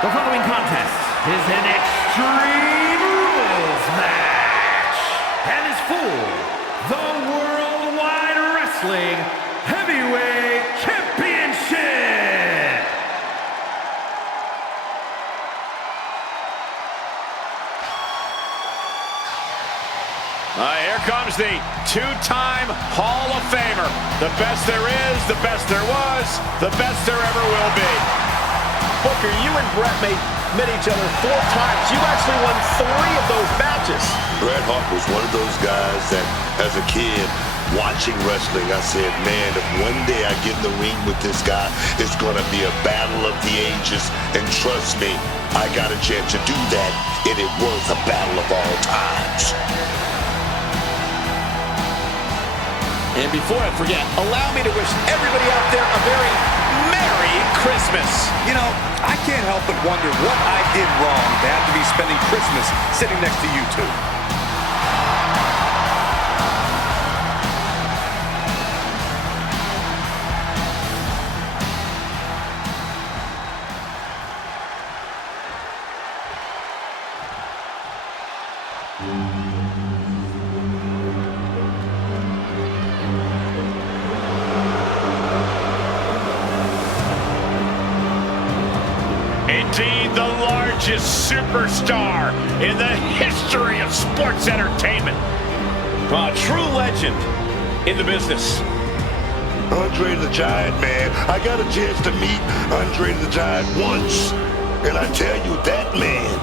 The following contest is an Extreme Rules match and is for the Worldwide Wrestling Heavyweight Championship. Here comes the two-time Hall of Famer. The best there is, the best there was, the best there ever will be. Booker, you and Bret met each other 4 times. You actually won 3 of those matches. Bret Hart was one of those guys that, as a kid, watching wrestling, I said, man, if one day I get in the ring with this guy, it's going to be a battle of the ages. And trust me, I got a chance to do that, and it was a battle of all times. And before I forget, allow me to wish everybody out there a very Merry Christmas. You know, I can't help but wonder what I did wrong to have to be spending Christmas sitting next to you two. Indeed, the largest superstar in the history of sports entertainment. A true legend in the business. Andre the Giant, man. I got a chance to meet Andre the Giant once. And I tell you, that man,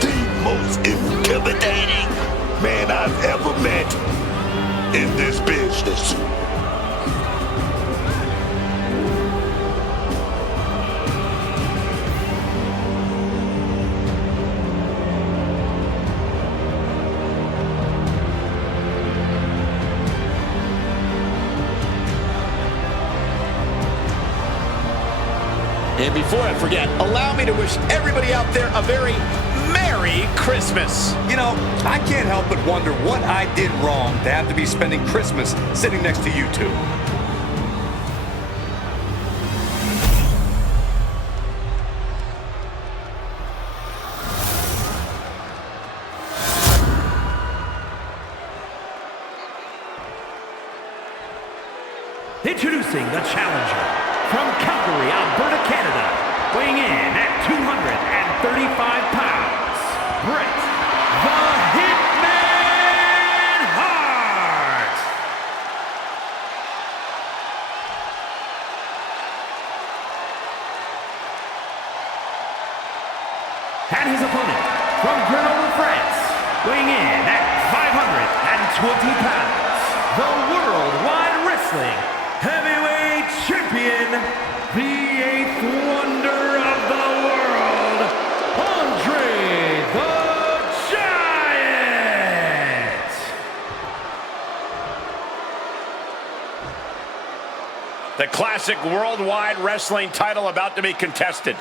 the most intimidating man I've ever met in this business. And before I forget, allow me to wish everybody out there a very Merry Christmas. You know, I can't help but wonder what I did wrong to have to be spending Christmas sitting next to you two. Introducing the challenger from Calgary, Alberta, Canada, weighing in at 235 pounds, Bret the Hitman Hart. And his opponent from Grenoble, France, weighing in at 520 pounds, the Worldwide Wrestling Heavyweight Champion, the 8th wonder of the world, Andre the Giant! The classic Worldwide Wrestling title about to be contested.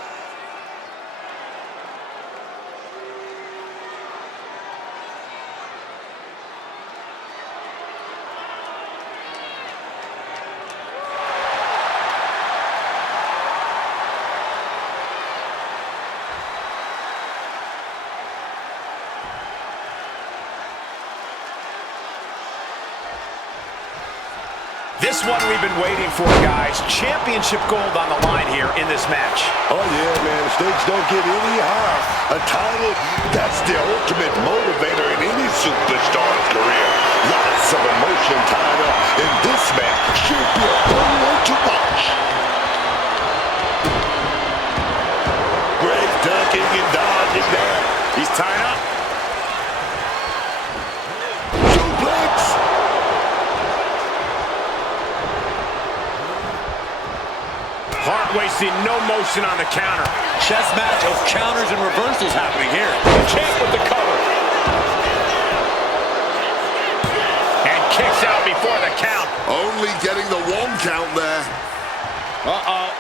This one we've been waiting for, guys. Championship gold on the line here in this match. Oh, yeah, man. The stakes don't get any higher. A title, that's the ultimate motivator in any superstar's career. Lots of emotion tied up in this match. Should be a fun one to watch. Great ducking and dodging there. He's tied up. Hart wasting no motion on the counter. Chess match of counters and reversals happening here. The champ with the cover. And kicks out before the count. Only getting the 1 count there. Uh-oh.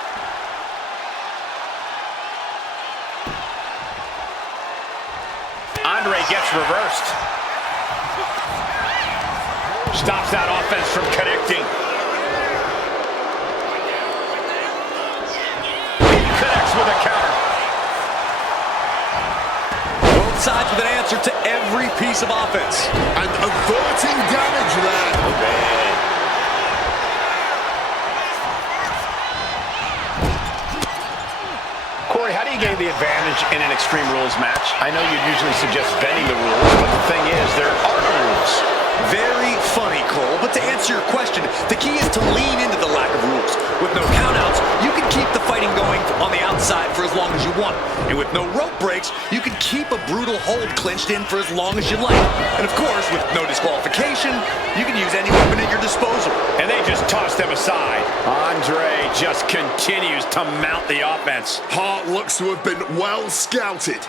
Andre gets reversed. Stops that offense from connecting. He connects with a counter. both sides with an answer to every piece of offense. And averting damage there. Oh, man. Corey, how do you gain the advantage in an Extreme Rules match? I know you'd usually suggest bending the rules, but the thing is, there are no rules. Very funny, Cole, but to answer your question, the key is to lean into the lack of rules. With no countouts, you can keep the fighting going on the outside for as long as you want. And with no rope breaks, you can keep a brutal hold clinched in for as long as you like. And of course, with no disqualification, you can use any weapon at your disposal. And they just toss them aside. Andre just continues to mount the offense. Hart looks to have been well scouted.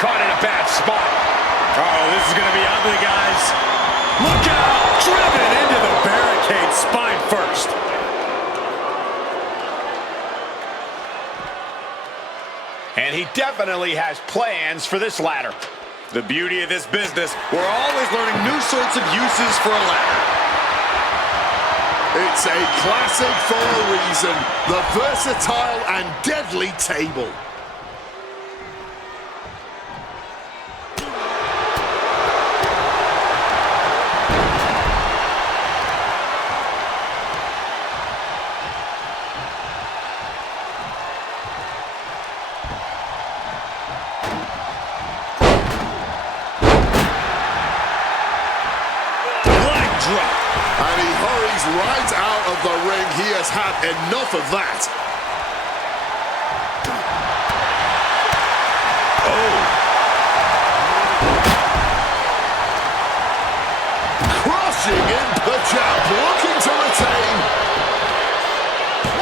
Caught in a bad spot. Uh-oh, this is going to be ugly, guys. Look out! Driven into the barricade, spine first. And he definitely has plans for this ladder. The beauty of this business, we're always learning new sorts of uses for a ladder. It's a classic for a reason. The versatile and deadly table. And he hurries right out of the ring. He has had enough of that. Oh. Crushing in the jab, looking to retain.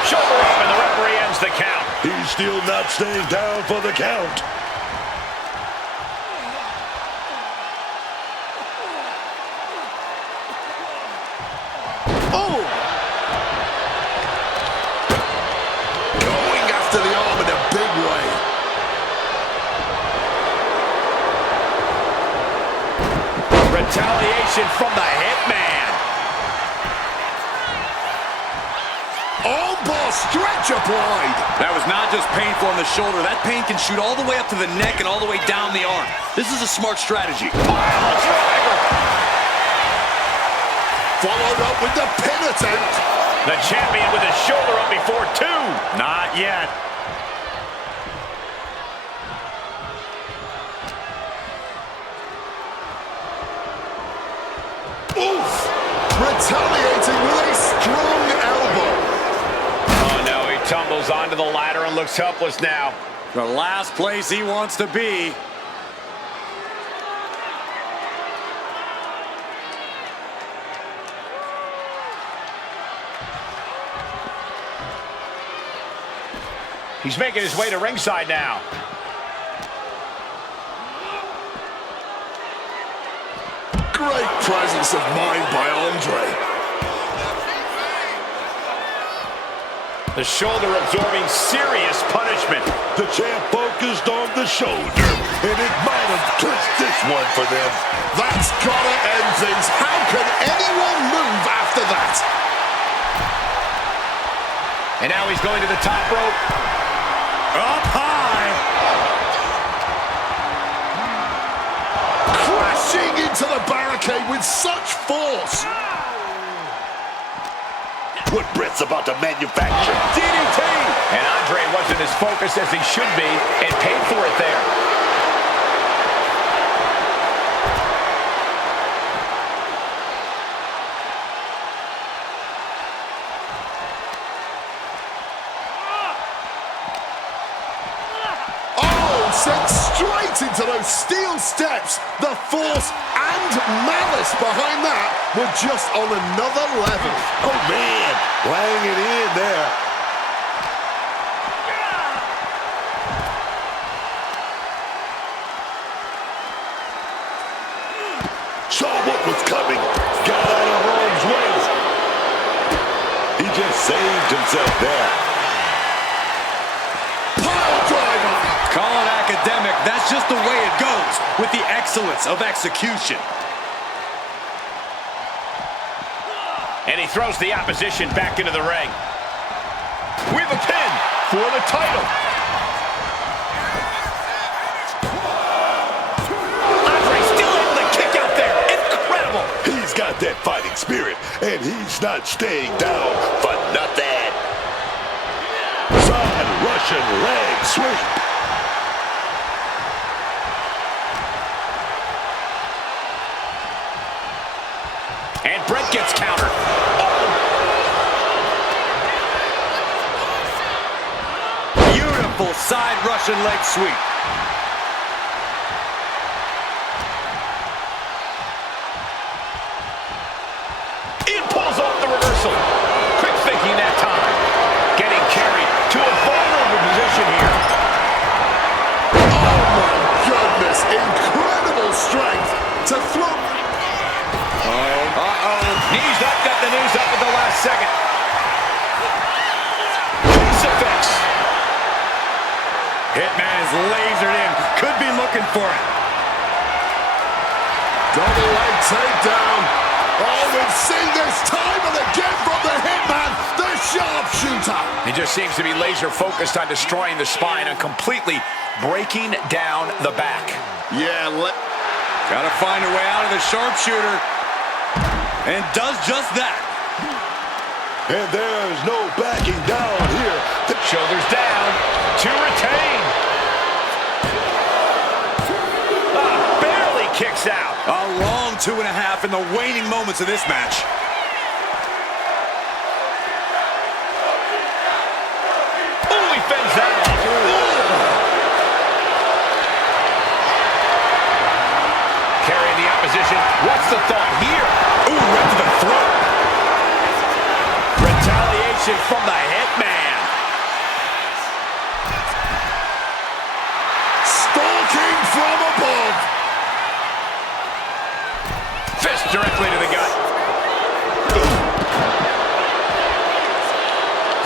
Shoulder up and the referee ends the count. He's still not staying down for the count. Oh! Going after the arm in a big way. Retaliation from the Hitman. Armbar stretch applied. That was not just painful on the shoulder. That pain can shoot all the way up to the neck and all the way down the arm. This is a smart strategy. Pile driver. Followed up with the pin attempt. The champion with his shoulder up before two. Not yet. Oof! Retaliating with a strong elbow. Oh no, he tumbles onto the ladder and looks helpless now. The last place he wants to be. He's making his way to ringside now. Great presence of mind by Andre. The shoulder absorbing serious punishment. The champ focused on the shoulder, and it might have clinched this one for them. That's gotta end things. How can anyone move after that? And now he's going to the top rope. Up high. Crashing into the barricade with such force. What Brett's about to manufacture. DDT! And Andre wasn't as focused as he should be and paid for it there. Sent straight into those steel steps. The force and malice behind that were just on another level. Oh man, laying it in there. Saw what was coming, got out of harm's way. He just saved himself there. Pile driver. Call it academic, that's just the way it goes, with the excellence of execution. And he throws the opposition back into the ring. With a pin. for the title. Andre still able to kick out there. Incredible. He's got that fighting spirit, and he's not staying down for nothing. Side Russian leg sweep. And Brett gets countered. Beautiful side Russian leg sweep. It pulls off the reversal. Quick thinking that time. Getting carried to a vulnerable position here. Oh my goodness, incredible strength to throw. Knees up, got the news up at the last second. Crucifix. Hitman is lasered in. Could be looking for it. Double leg takedown. Oh, we've seen this time and again from the Hitman, the sharpshooter. He just seems to be laser focused on destroying the spine and completely breaking down the back. Yeah, Gotta find a way out of the sharpshooter. And does just that. and there's no backing down here. Shoulders down to retain. Barely kicks out. A long 2.5 in the waning moments of this match. Ooh, he fends that off. Carrying the opposition. What's the thought here? Ooh, right to the throat. Retaliation from the Hitman. Stalking from above. Fist directly to the gut.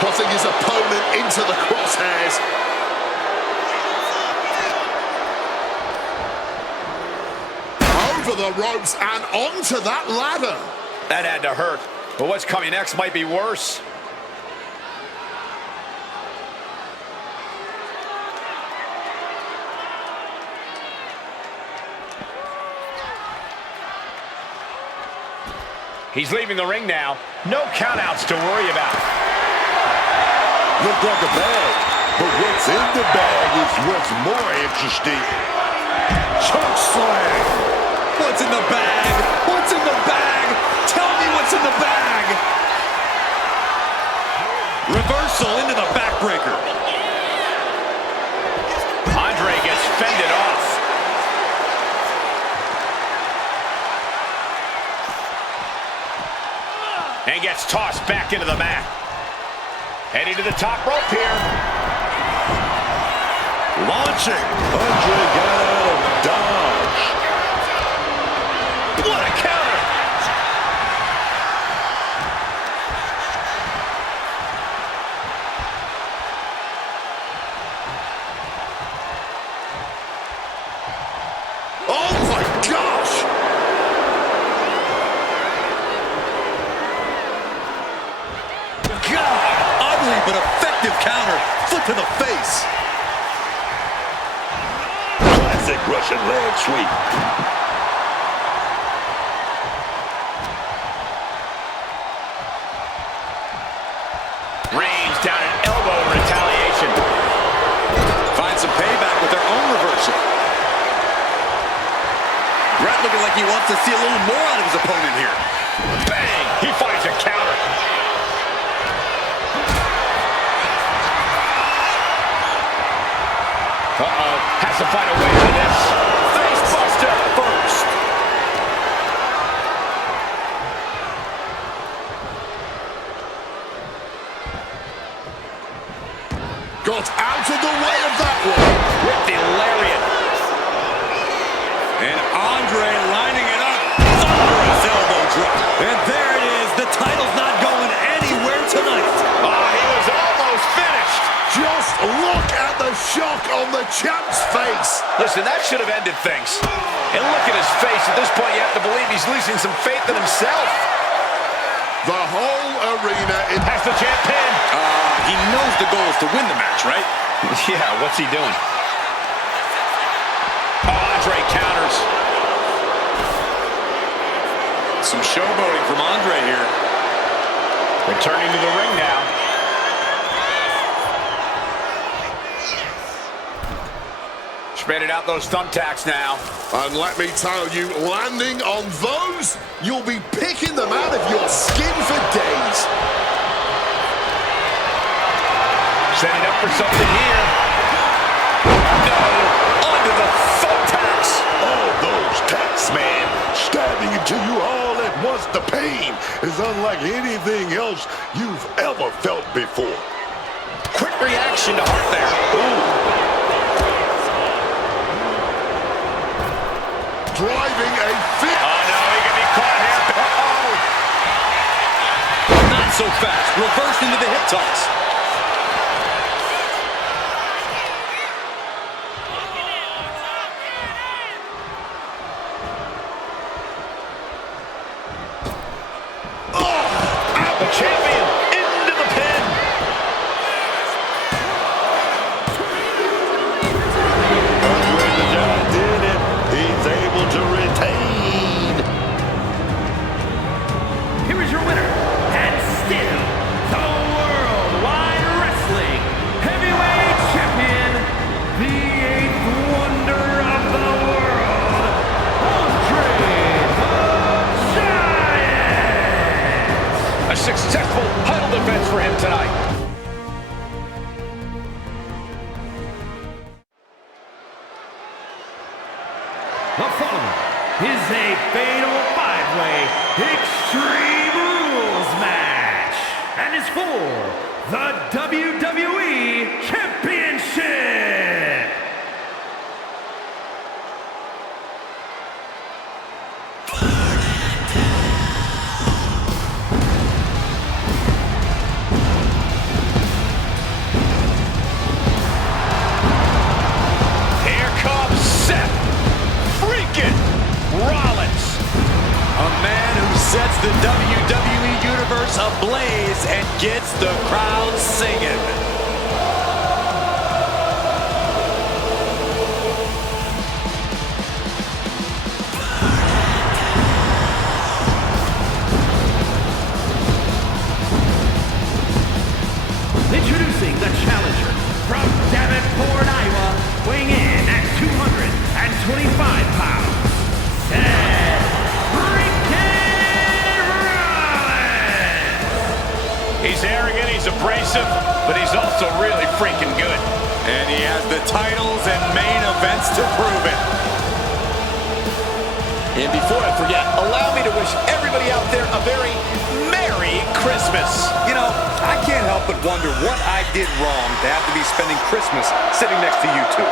Putting his opponent into the crosshairs. Over the ropes and onto that ladder. That had to hurt. But what's coming next might be worse. He's leaving the ring now. No countouts to worry about. Looked like a bag, but what's in the bag is what's more interesting. Choke slam. What's in the bag? What's in the bag? Tell me what's in the bag. Reversal into the backbreaker. Andre gets fended off. And gets tossed back into the mat. Heading to the top rope here. Launching. Andre got out of dodge. What a counter. Oh my gosh. Ugly but effective counter. Foot to the face. Classic Russian leg sweep. Reigns down an elbow in retaliation. Find some payback with their own reversal. Brett looking like he wants to see a little more out of his opponent here. Bang! He finds a counter. Uh-oh. Has to find a way out of this. Face buster first. Got out of the way of that one. With the lariat. And Andre lining it up. Thunderous elbow drop. And there it is. The title's not going anywhere tonight. Oh, he was almost finished. Just look at the shock on the champ's face. Listen, that should have ended things. And look at his face. At this point, you have to believe he's losing some faith in himself. The whole arena Has the champ pin. He knows the goal is to win the match, right? Yeah, what's he doing? Oh, Andre counters. Some showboating from Andre here. Returning to the ring now. Spreading out those thumbtacks now. And let me tell you, landing on those, you'll be picking them out of your skin for days. Setting up for something here. No, onto the thumbtacks. Oh, those tacks, man, stabbing into you all at once. The pain is unlike anything else you've ever felt before. Quick reaction to Hart there. Ooh. Driving a fit. Oh, no, he can be caught here. Not so fast. Reversed into the hip toss. The champion into the pin. When the John did it, he's able to retain. Here is your winner, and still the Worldwide Wrestling Heavyweight Champion, the eighth wonder of the world, Andre the Giant! A successful title defense for him tonight. The following is a fatal five-way Extreme Rules match and is for the WWE Championship. Here comes Seth freaking Rollins. A man who sets the WWE Universe ablaze and gets the crowd singing. Introducing the challenger from Davenport, Iowa, weighing in at 225 pounds, Seth freaking Rollins! He's arrogant, he's abrasive, but he's also really freaking good. And he has the titles and main events to prove it. And before I forget, allow me to wish everybody out there a very Merry Christmas. You know, I can't help but wonder what I did wrong to have to be spending Christmas sitting next to you two.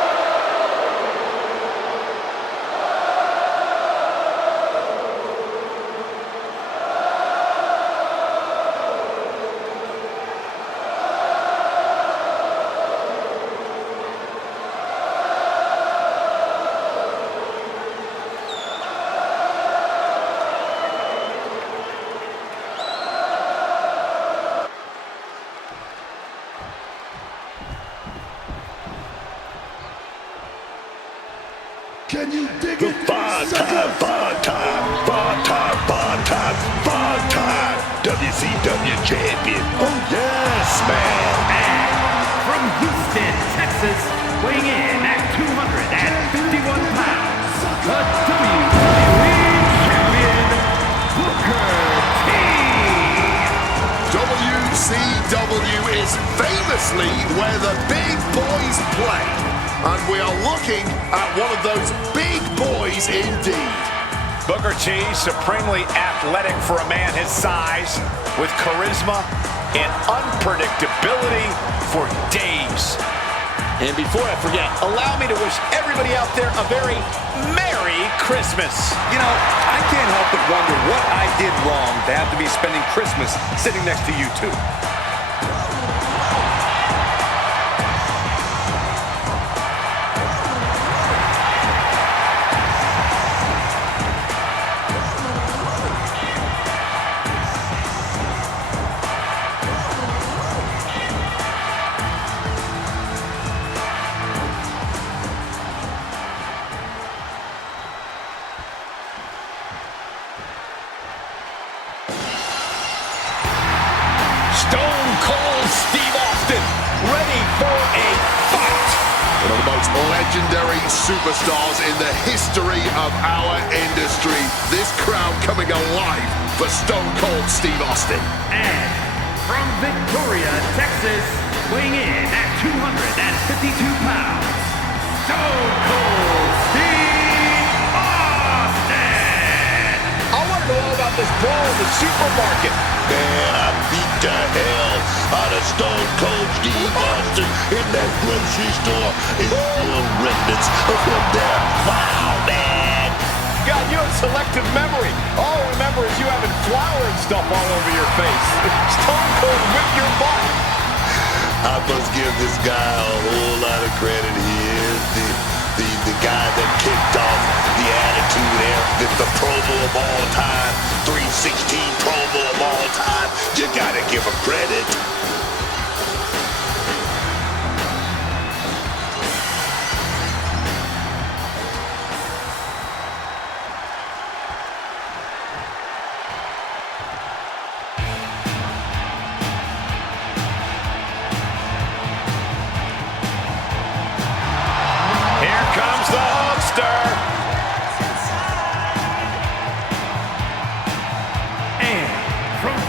Can you dig it? Five-time WCW champion. Oh, yes, man. From Houston, Texas, weighing in at 251 pounds, the WWE Champion, Booker T. WCW is famously where the big boys play. And we are looking at one of those big boys indeed. Booker T, supremely athletic for a man his size, with charisma and unpredictability for days. And before I forget, allow me to wish everybody out there a very Merry Christmas. You know, I can't help but wonder what I did wrong to have to be spending Christmas sitting next to you two. legendary superstars in the history of our industry. This crowd coming alive for Stone Cold Steve Austin. And from Victoria, Texas, weighing in at 252 pounds, Stone Cold Steve Austin! I want to know all about this brawl in the supermarket. Man, I beat the hell out of Stone Cold Steve Austin in that grocery store. It's still remnants of him there. Wow, man! God, you have selective memory. All I remember is you having flour and stuff all over your face. Stone Cold whipped your butt. I must give this guy a whole lot of credit. He is the guy that kicked off the Attitude Era, the Pro Bowl of all time, 316 Pro Bowl of all time. You gotta give him credit.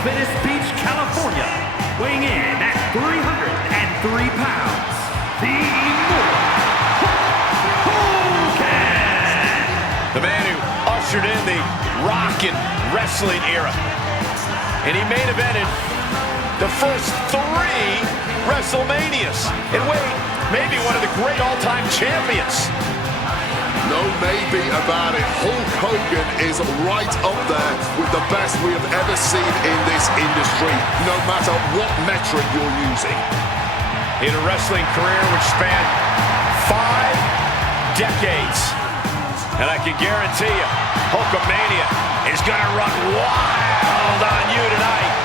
Venice Beach, California, weighing in at 303 pounds, the Immortal Hulk Hogan! The man who ushered in the rock and wrestling era. And he main evented the first 3 WrestleManias. And wait, maybe one of the great all-time champions. No maybe about it. Hulk Hogan is right up there with the best we have ever seen in this industry, no matter what metric you're using. In a wrestling career which spanned 5 decades. And I can guarantee you, Hulkamania is going to run wild on you tonight.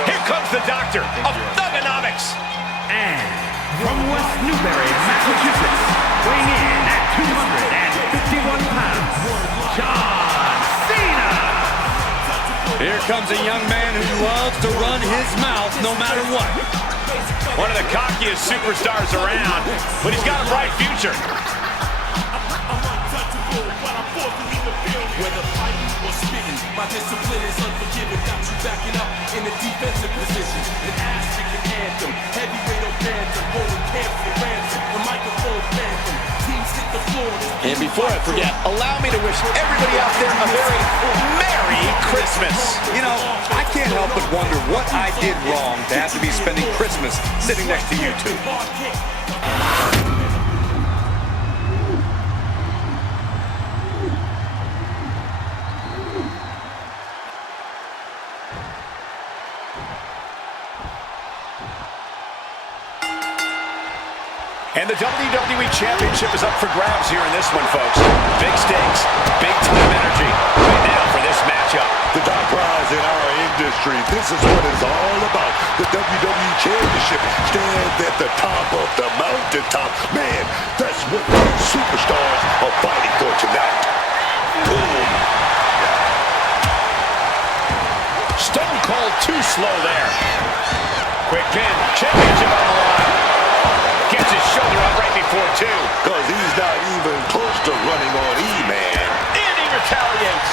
Here comes the doctor of Thuganomics. And from West Newbury, Massachusetts, weighing in at 251 pounds, John Cena! Here comes a young man who loves to run his mouth no matter what. One of the cockiest superstars around, but he's got a bright future. Whether fighting or spitting, my discipline is unforgiving. Got you backing up in a defensive position. An ass-kicking anthem, heavyweight or phantom, holding camp for ransom. The microphone phantom, teams hit the floor. And before I forget, allow me to wish everybody out there a very Merry Christmas. You know, I can't help but wonder what I did wrong to have to be spending Christmas sitting next to you two. And the WWE Championship is up for grabs here in this one, folks. Big stakes, big time energy right now for this matchup. The top prize in our industry. This is what it's all about. The WWE Championship stands at the top of the mountaintop. Man, that's what these superstars are fighting for tonight. Boom. Stone Cold too slow there. Quick pin, championship on the line. Gets his shoulder up right before 2. Because he's not even close to running on E-Man. And he retaliates.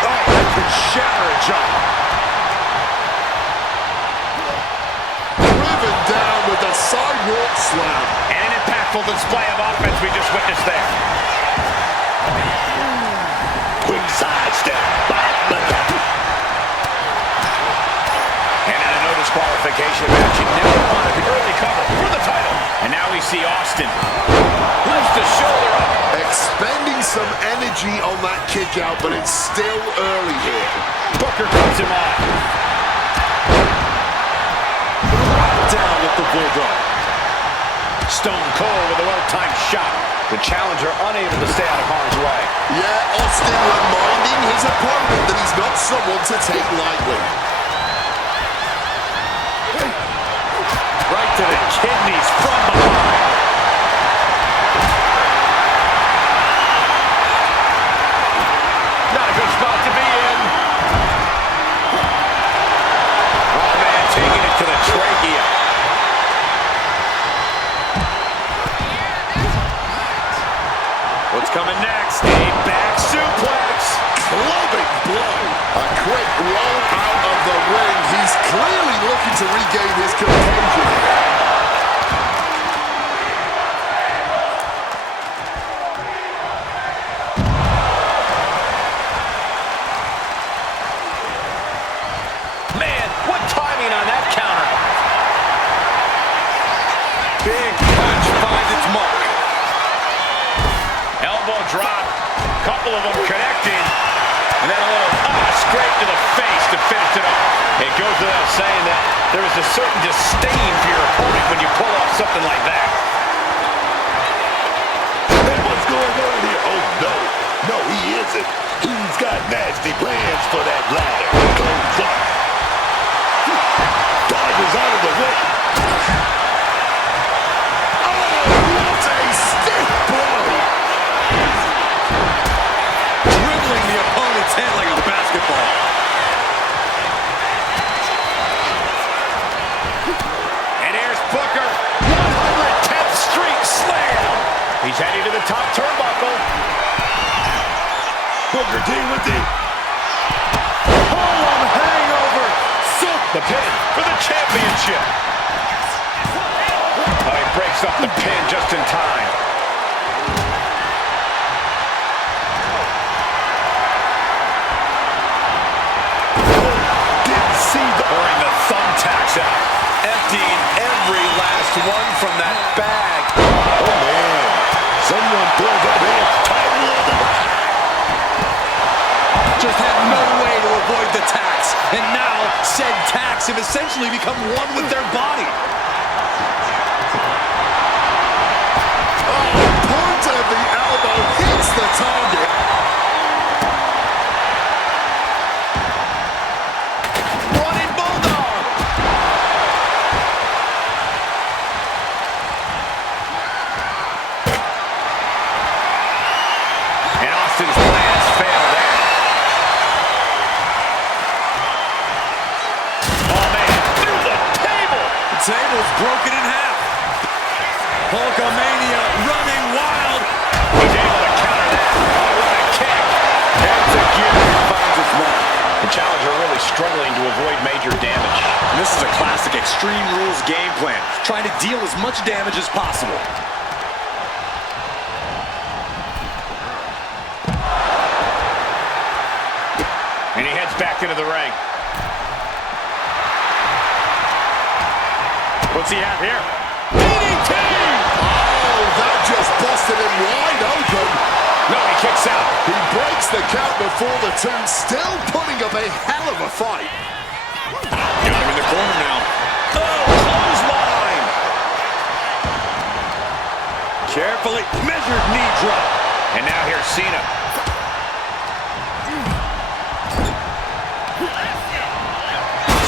Oh, that could shatter a jaw. Driven down with a sidewalk slam. And an impactful display of offense we just witnessed there. Quick sidestep. And in a no disqualification match, he never wanted the early cover for the title. And now we see Austin. Lifts the shoulder up. Expending some energy on that kick out, but it's still early here. Booker cuts him off. Down with the Bulldog. Stone Cold with a well-timed shot. The challenger unable to stay out of harm's way. Yeah, Austin reminding his opponent that he's not someone to take lightly. Right to the kidneys from behind. Not a good spot to be in. Oh, man, taking it to the trachea. What's coming next? A back suplex. Clubbing blow. A quick roll out of the ring. He's clearly looking to regain his composure. Man, what timing on that counter. Big punch finds its mark. Elbow drop. Couple of them connected. And then a little scrape to the face to finish it off. It goes without saying that there is a certain disdain for your opponent when you pull off something like that. Hey, what's going on here? Oh, no. No, he isn't. He's got nasty plans for that ladder. Close up. Dodges out of the way. Oh, what a stiff blow. Dribbling the opponent's head like a basketball. And here's Booker. 110th Street Slam. He's heading to the top turnbuckle. Booker T with the Harlem hangover. The pin for the championship. Oh, he breaks up the pin just in time. didn't see the Pouring the thumbtacks out. Emptying every last one from that bag. Oh, man. Someone pulled up here. Title of the Just had no way to avoid the tax. And now, said tax have essentially become one with their body. Point of the elbow hits the target. Running Bulldog. And Austin's plans fail there. Oh, man, through the table. The table's broken in half. Hulkamania running wild. He's able to counter that. Oh, what a kick. Execution finds its mark. The challenger really struggling to avoid major damage. And this is a classic Extreme Rules game plan, trying to deal as much damage as possible. And he heads back into the ring. What's he at here? DDT! Oh, that just busted him wide open. No, he kicks out. He breaks the count before the two, still putting up a hell of a fight. Got him in the corner now. Oh, clothesline! Carefully measured knee drop. And now here's Cena.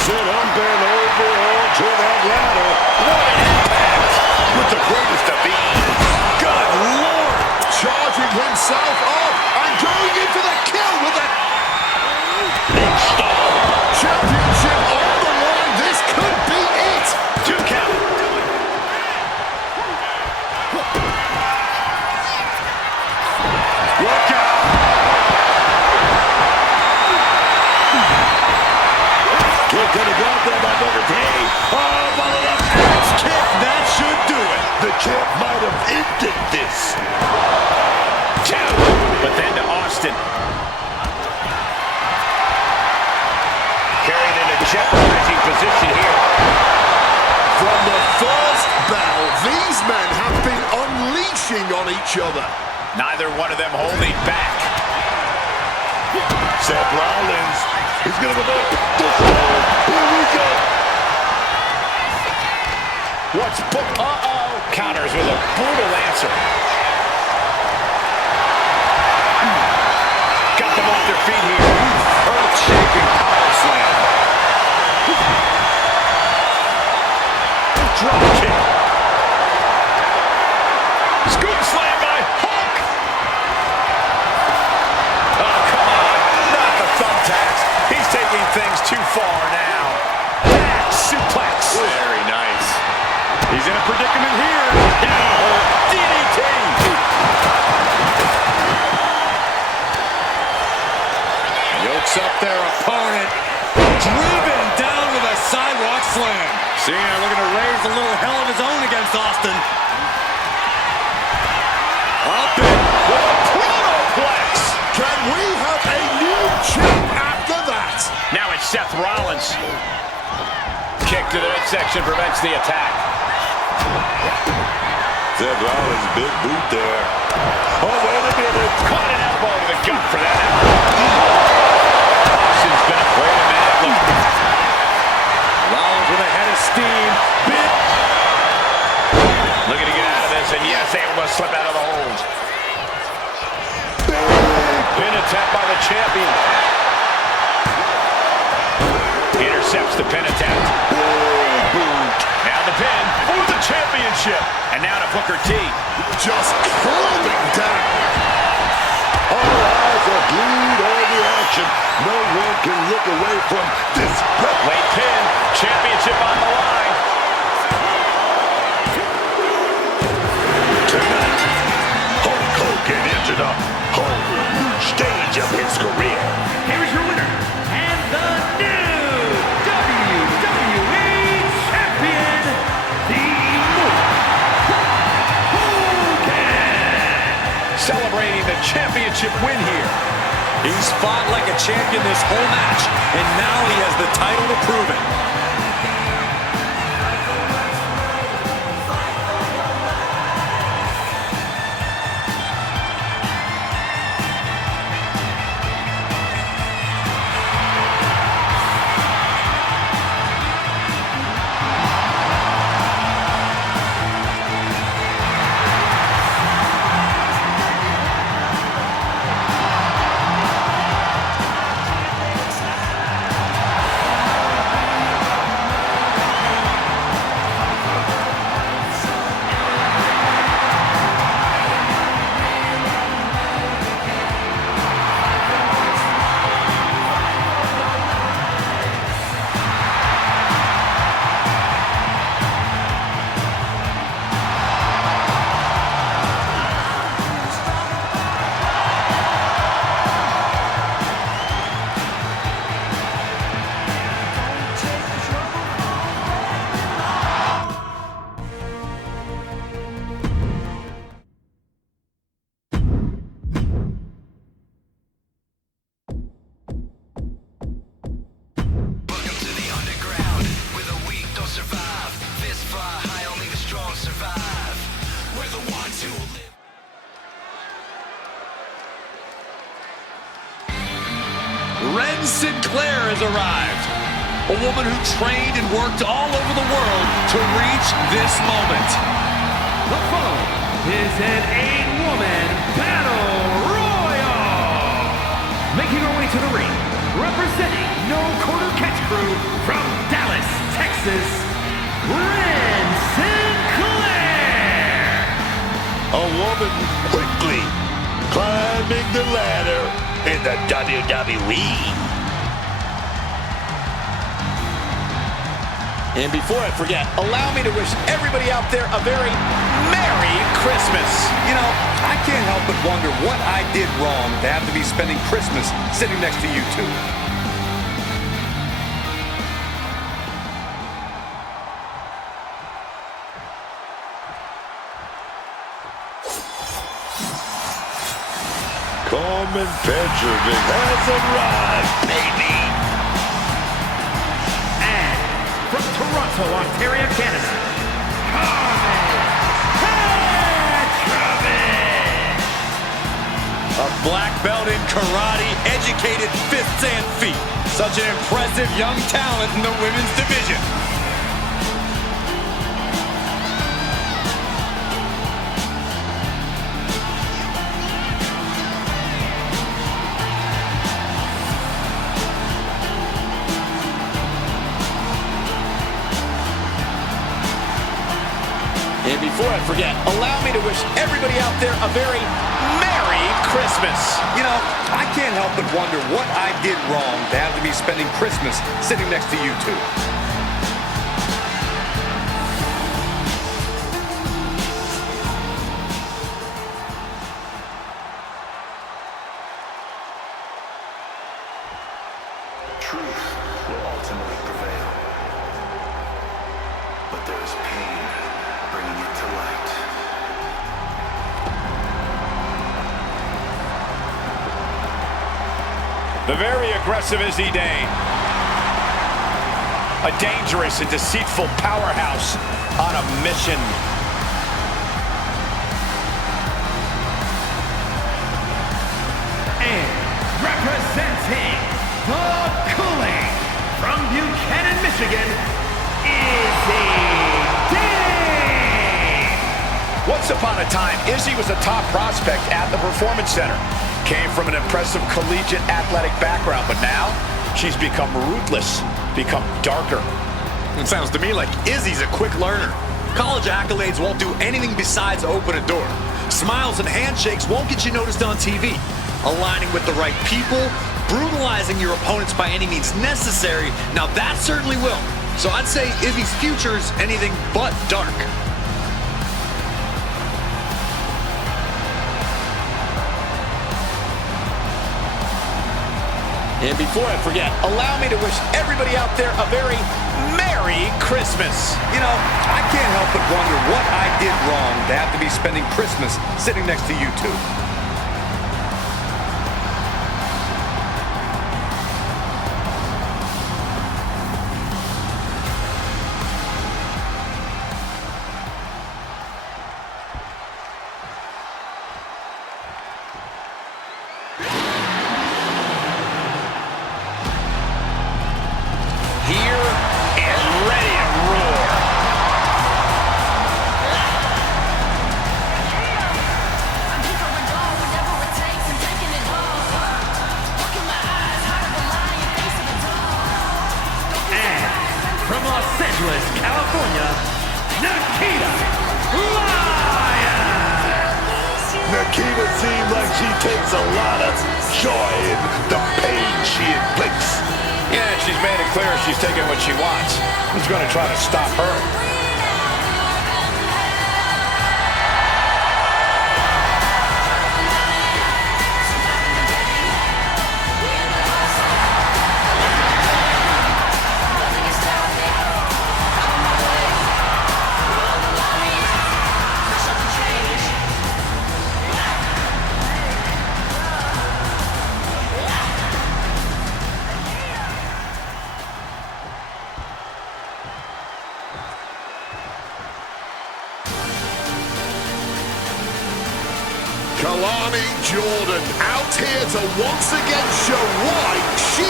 Sent him bent over onto that ladder. What an impact! With the greatest of ease. Good Lord! Charging himself up and going in for the kill with a championship on the line. This could be it. 2 count. Look out. Kick to the gut there by Booker T. Oh, followed up. Axe kick, that should do it. The champ might have ended this. 2. But then to Austin. Carried in a jeopardizing position here. From the first bell, these men have been unleashing on each other. Neither one of them holding back. Seth Rollins. He's going to go back. Here we go. What's Book? Uh-oh. Counters with a brutal answer. feet here. Earth-shaking power slam. Drop kick. Scoop slam by Hulk. Oh, come on. Not the thumbtacks. He's taking things too far now. Back suplex. Very nice. He's in a predicament here. DDT. Yokes up their opponent. Driven down with a sidewalk slam. Cena looking to raise a little hell of his own against Austin. Up it with a Chronoplex. Can we have a new champ after that? Now it's Seth Rollins. Kick to the midsection prevents the attack. Seth Rollins, big boot there. Oh, wait a minute. Caught an elbow to the gut for that. Austin's been wait a minute. Look. Rollins with a head of steam. Big. Looking to get out of this, and yes, able to slip out of the hold. Pin attempt by the champion. Intercepts the pin attempt. Now the pin for the championship. And now to Booker T. Just climbing down. All eyes are glued on the action. No one can look away from this. Late pin. Championship on the line. Tonight, Hulk Hogan entered a whole new stage of his career. Here's your winner, and the new WWE Champion, the Immortal Hogan. Celebrating the championship win here. He's fought like a champion this whole match, and now he has the title to prove it. Ren Sinclair has arrived. A woman who trained and worked all over the world to reach this moment. The foe is an 8-woman battle royal. Making her way to the ring, representing No Quarter Catch Crew from Dallas, Texas, Ren Sinclair. A woman quickly climbing the ladder in the WWE. And before I forget, allow me to wish everybody out there a very Merry Christmas. You know, I can't help but wonder what I did wrong to have to be spending Christmas sitting next to you two. Coleman Petrovic has arrived, baby. And from Toronto, Ontario, Canada, Coleman Petrovic. A black belt in karate, educated fists and feet. Such an impressive young talent in the women's division. forget, allow me to wish everybody out there a very Merry Christmas. You know, I can't help but wonder what I did wrong to have to be spending Christmas sitting next to you two. Truth will ultimately prevail. But there is pain bringing it to light. The very aggressive Izzy Dane. A dangerous and deceitful powerhouse on a mission. And representing the Kool-Aid from Buchanan, Michigan, Izzy Dane. Once upon a time, Izzy was a top prospect at the Performance Center. Came from an impressive collegiate athletic background, but now she's become ruthless, become darker. It sounds to me like Izzy's a quick learner. College accolades won't do anything besides open a door. Smiles and handshakes won't get you noticed on TV. Aligning with the right people, brutalizing your opponents by any means necessary, now that certainly will. So I'd say Izzy's future's anything but dark. And before I forget, allow me to wish everybody out there a very Merry Christmas. You know, I can't help but wonder what I did wrong to have to be spending Christmas sitting next to you two. Here and ready to roar. And from Los Angeles, California, Nikita Lyons. Nikita seems like she takes a lot of joy in the pain she inflicts. Yeah, she's made it clear she's taking what she wants. Who's going to try to stop her? Kalani Jordan out here to once again show why she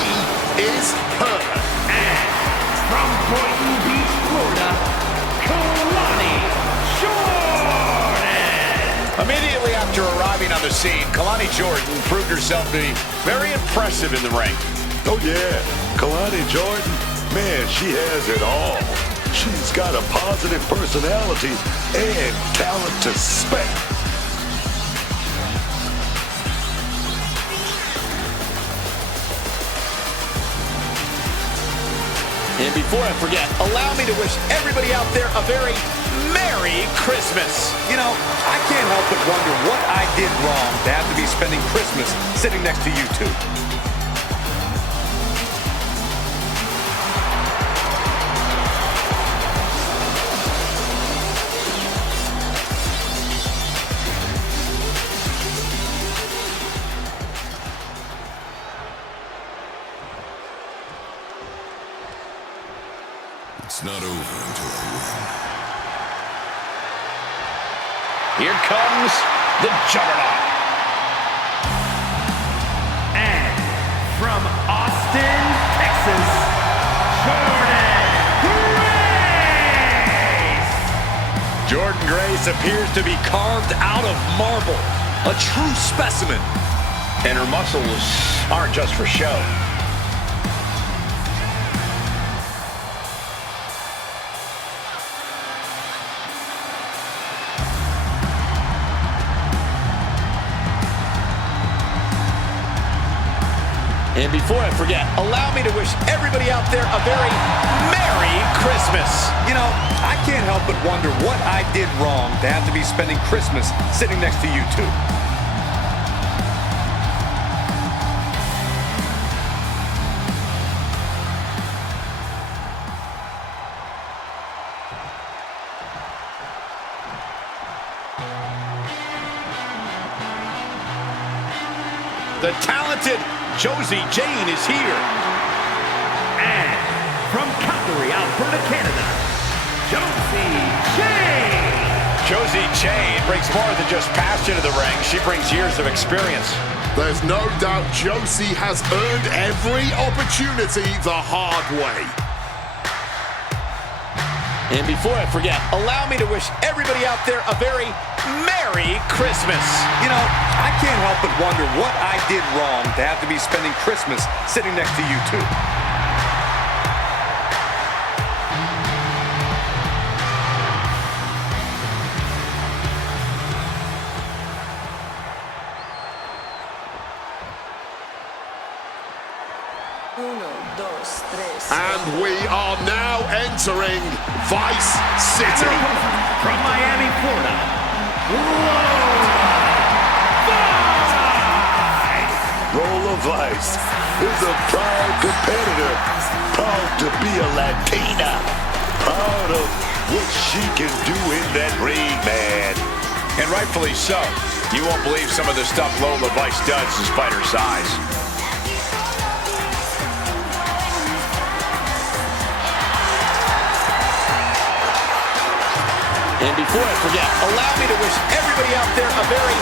is her. And from Boynton Beach, Florida, Kalani Jordan. Immediately after arriving on the scene, Kalani Jordan proved herself to be very impressive in the ring. Oh yeah, Kalani Jordan, man, she has it all. She's got a positive personality and talent to spare. And before I forget, allow me to wish everybody out there a very Merry Christmas. You know, I can't help but wonder what I did wrong to have to be spending Christmas sitting next to you two. It's not over until I win. Here comes the Juggernaut. And from Austin, Texas, Jordan Grace. Jordan Grace appears to be carved out of marble. A true specimen. And her muscles aren't just for show. And before I forget, allow me to wish everybody out there a very Merry Christmas. You know, I can't help but wonder what I did wrong to have to be spending Christmas sitting next to you two. The talented Josie Jane is here. And from Calgary, Alberta, Canada, Josie Jane. Josie Jane brings more than just passion to the ring. She brings years of experience. There's no doubt Josie has earned every opportunity the hard way. And before I forget, allow me to wish everybody out there a very Merry Christmas. You know, I can't help but wonder what I did wrong to have to be spending Christmas sitting next to you two. And we are now entering Vice City. From Miami, Florida, Lola Vice is a proud competitor, proud to be a Latina, proud of what she can do in that ring, man. And rightfully so. You won't believe some of the stuff Lola Vice does despite her size. And before I forget, allow me to wish everybody out there a very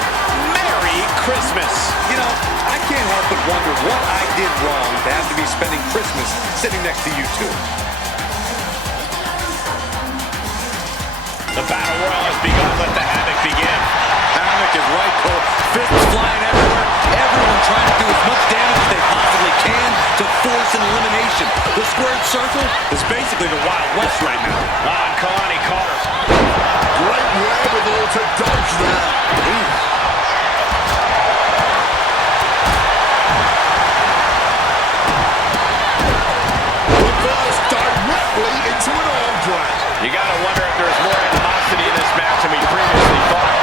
Merry Christmas. You know, I can't help but wonder what I did wrong to have to be spending Christmas sitting next to you two. The Battle Royal has begun. Let the havoc begin. Havoc is right, Cole. Fists flying everywhere. Everyone trying to do as much damage as they possibly can to force an elimination. The squared circle is basically the Wild West right now. And Kalani caught her. Great wherewithal to dodge there. Reversed directly into an arm drag. You gotta wonder if there's more animosity in this match than we previously thought.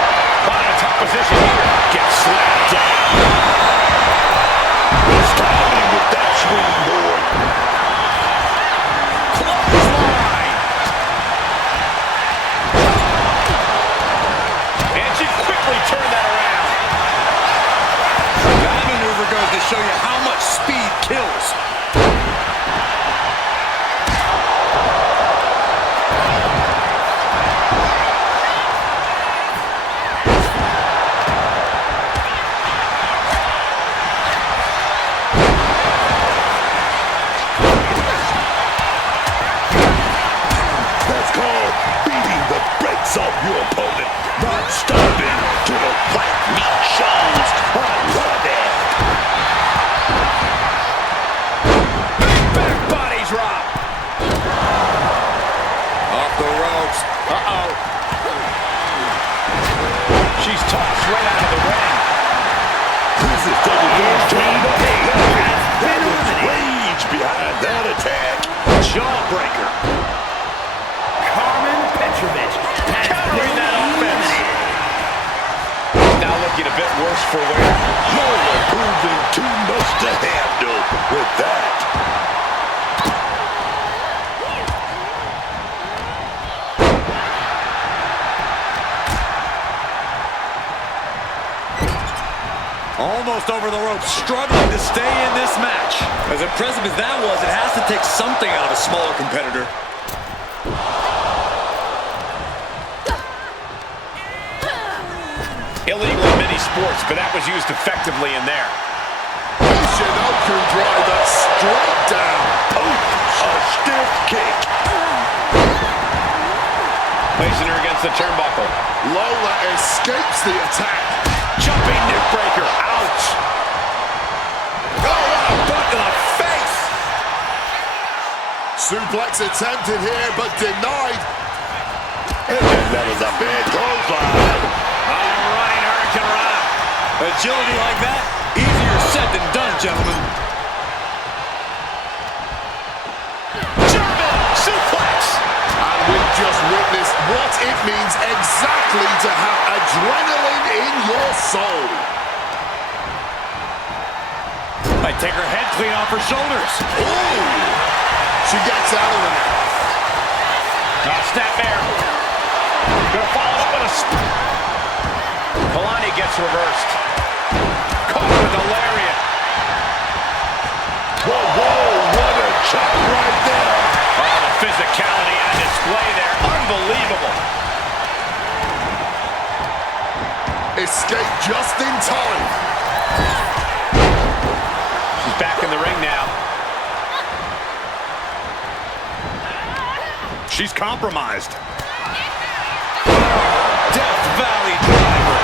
Caught in a tough position here. Gets slapped down. He's timing with that swing board. Clothesline. And she quickly turned that around. That maneuver goes to show you how much speed kills. That's called beating the brakes off your opponent, not stopping till the white meat shows. I love it. Big back body drop. Off the ropes. Uh-oh. She's tossed right out of the ring. This is taking his turn to That was rage behind that attack. Jawbreaker. Carmen Petrovich has Countering been that offense. eliminated. Now looking a bit worse for wear. Lola proving too much to handle with that. Almost over the ropes, struggling to stay in this match. As impressive as that was, it has to take something out of a smaller competitor. Illegal in many sports, but that was used effectively in there. Michinoku driver straight down. Oh, a stiff kick. Placing her against the turnbuckle. Lola escapes the attack. Jumping neck breaker. Ouch. Oh, what a boot to the face! Suplex attempted here, but denied. That was a big clothesline. Running Hurricane Rana. Agility like that, easier said than done, gentlemen. it means exactly to have adrenaline in your soul. Might take her head clean off her shoulders. Ooh! She gets out of it. Snap air. Gonna follow up with a... Kalani gets reversed. Caught with a lariat. Whoa, whoa, what a chop right there. Oh, the physicality on display there. Unbelievable. Escape just in time. She's back in the ring now. She's compromised. Death Valley driver.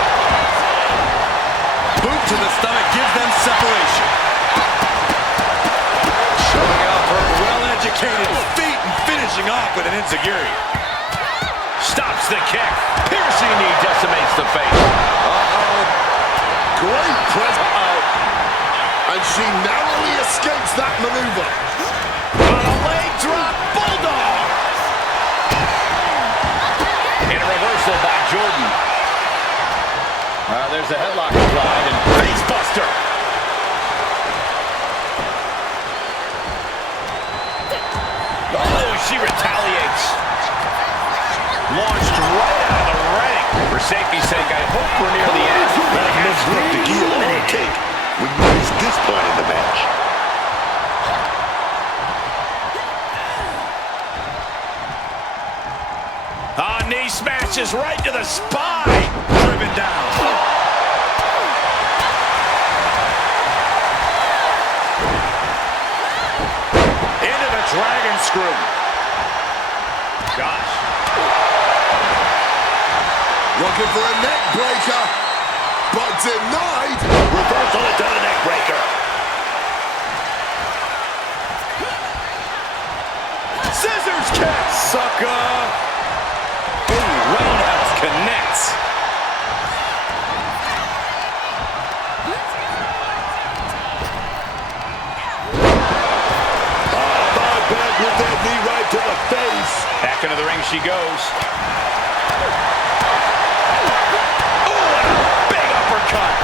Boot to the stomach gives them separation. Showing off her well-educated feet and finishing off with an enziguri. Stops the kick. Piercing knee decimates the face. Great press. And she narrowly escapes that maneuver. On a leg drop. Bulldog. In a reversal by Jordan. There's a headlock applied and face buster. Oh, she retaliates. Launched right out of the ring. For safety's sake, I hope we're near the end. Like misgrip the gear on take. We reached this point in the match. Knee smashes right to the spine. Driven down. Into the dragon screw. Gosh. Looking for a neck breaker, but denied. Reversal into the neck breaker. Scissors kick. Sucker. Roundhouse connects. Back with that knee right to the face. Back into the ring she goes. Oh, big uppercut.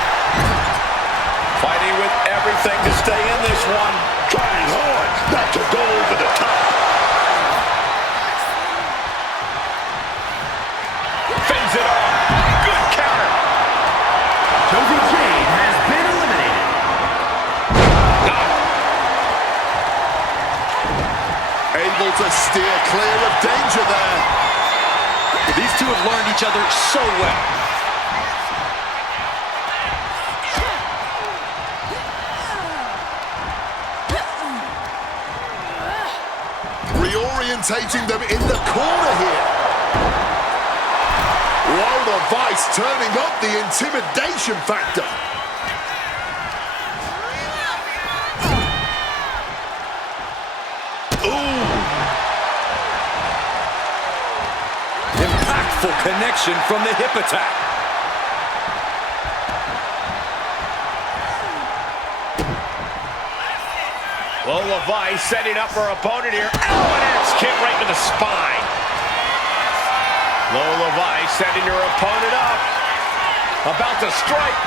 Fighting with everything to stay in this one. Trying hard not to go over the top. Fins it off. Good counter. Josie Jane has been eliminated. Able to steer clear of danger there. These two have learned each other so well. Reorientating them in the corner here. Lola Vice turning up the intimidation factor. Impactful connection from the hip attack. Lola Vice setting up her opponent here. L&X kick right to the spine. Lola Vice setting her opponent up. About to strike.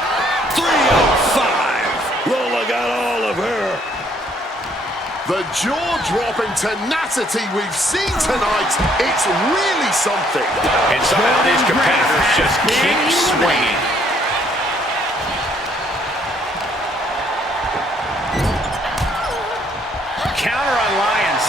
305. Lola got all of her. The jaw-dropping tenacity we've seen tonight, it's really something. And somehow these competitors just keep swinging. Counter on Lyons.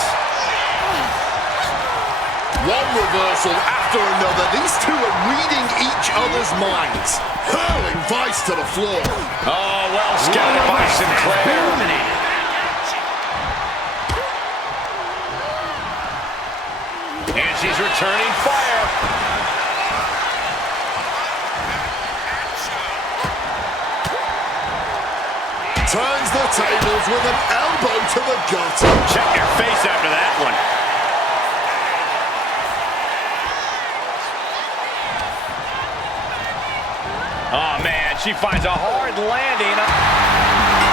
One reversal after another. These two are reading each other's minds. Hurling Vice to the floor. Oh, well scouted by Sinclair. Eliminated. And she's returning fire. Turns the tables with an elbow to the gut. Check your face after that one. Oh, man, she finds a hard landing.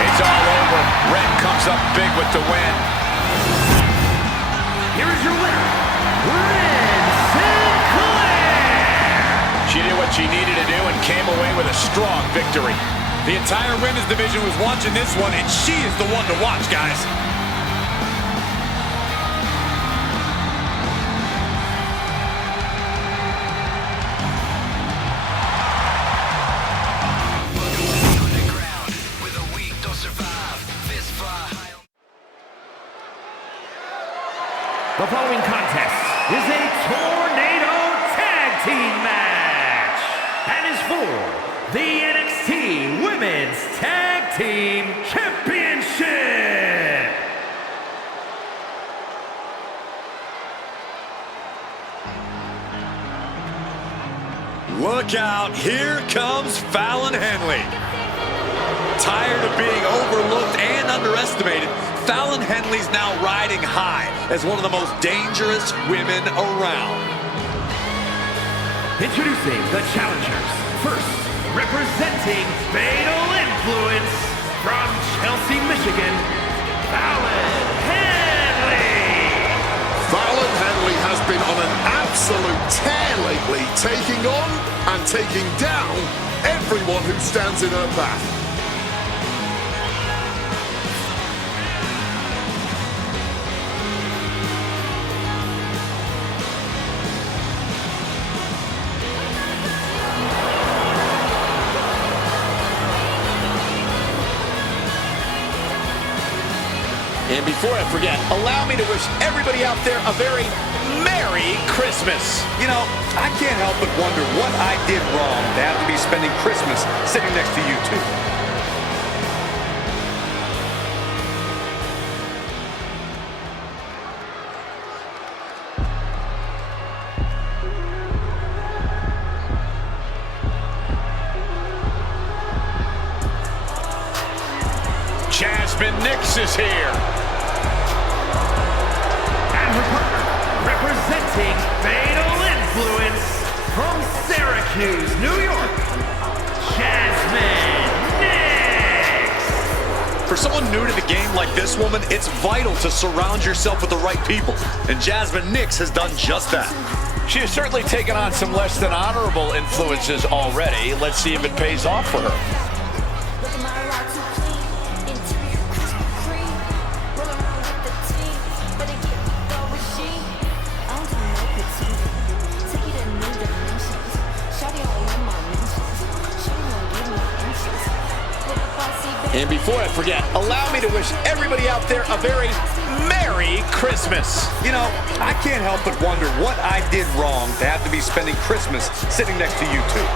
It's all over. Red comes up big with the win. Here is your winner, Red Sinclair. She did what she needed to do and came away with a strong victory. The entire women's division was watching this one, and she is the one to watch, guys. The following contest is a Tornado Tag Team match and is for the NXT Women's Tag Team Championship. Look out, here comes Fallon Henley. Tired of being overlooked and underestimated, Fallon Henley's now riding high as one of the most dangerous women around. Introducing the challengers. First, representing Fatal Influence from Chelsea, Michigan, Fallon Henley. Fallon Henley has been on an absolute tear lately, taking on and taking down everyone who stands in her path. And before I forget, allow me to wish everybody out there a very Merry Christmas. You know, I can't help but wonder what I did wrong to have to be spending Christmas sitting next to you two. Jasmine Nix is here. And her partner, representing Fatal Influence from Syracuse, New York, Jasmine Nix. For someone new to the game like this woman, it's vital to surround yourself with the right people. And Jasmine Nix has done just that. She has certainly taken on some less than honorable influences already. Let's see if it pays off for her. And before I forget, allow me to wish everybody out there a very Merry Christmas. You know, I can't help but wonder what I did wrong to have to be spending Christmas sitting next to you two.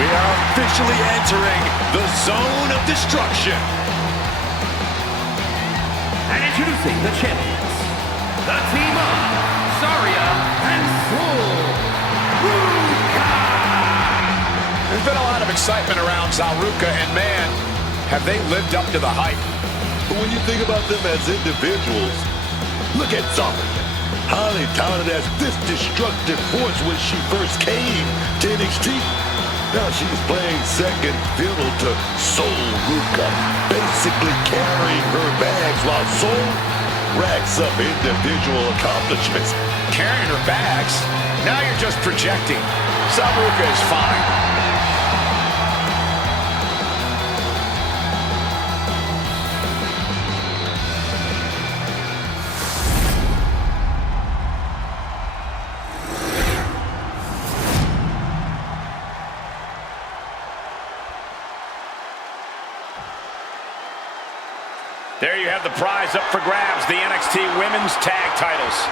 We are officially entering the zone of destruction. And introducing the champions, the team of Zarya and Swole. There's been a lot of excitement around Zaruka, and man, have they lived up to the hype. But when you think about them as individuals, look at Zarya. Highly touted as this destructive force when she first came to NXT. Now she's playing second fiddle to Soul Ruka, basically carrying her bags while Soul racks up individual accomplishments. Carrying her bags? Now you're just projecting. Zaruka is fine. There you have the prize up for grabs, the NXT Women's Tag Titles.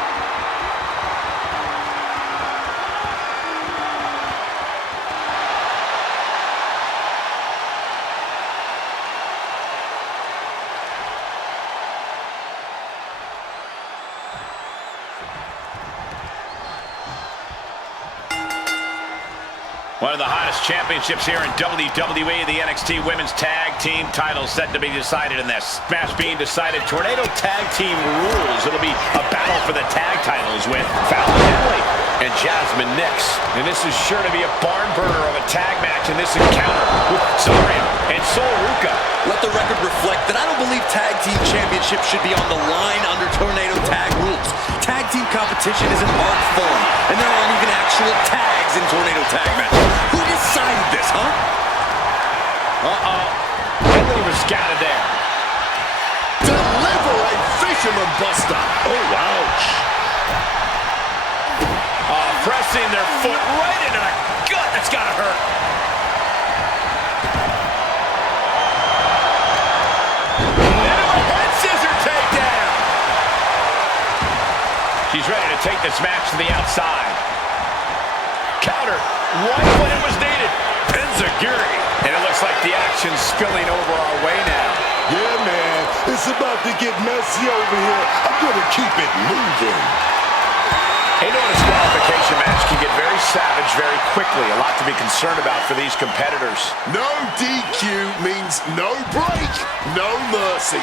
One of the hottest championships here in WWE, the NXT Women's Tag Team title set to be decided in this. Match being decided, Tornado Tag Team rules. It'll be a battle for the tag titles with Fallon Henley and Jasmine Nix. And this is sure to be a barn burner of a tag match in this encounter with Zarya and Sol Ruca. Let the record reflect that I don't believe tag team championships should be on the line under Tornado Tag rules. Tag team competition is an art form, and there aren't even actual tags in Tornado Tag matches. Who decided this, huh? Henley was scouted there. Deliver a fisherman buster. Oh, ouch. Pressing their foot right into the gut. That's gotta hurt. Head scissor takedown. She's ready to take this match to the outside. Counter right when it was needed. Enziguri. And it looks like the action's spilling over our way now. Yeah, man. It's about to get messy over here. I'm going to keep it moving. A no disqualification match can get very savage very quickly. A lot to be concerned about for these competitors. No DQ means no break, no mercy.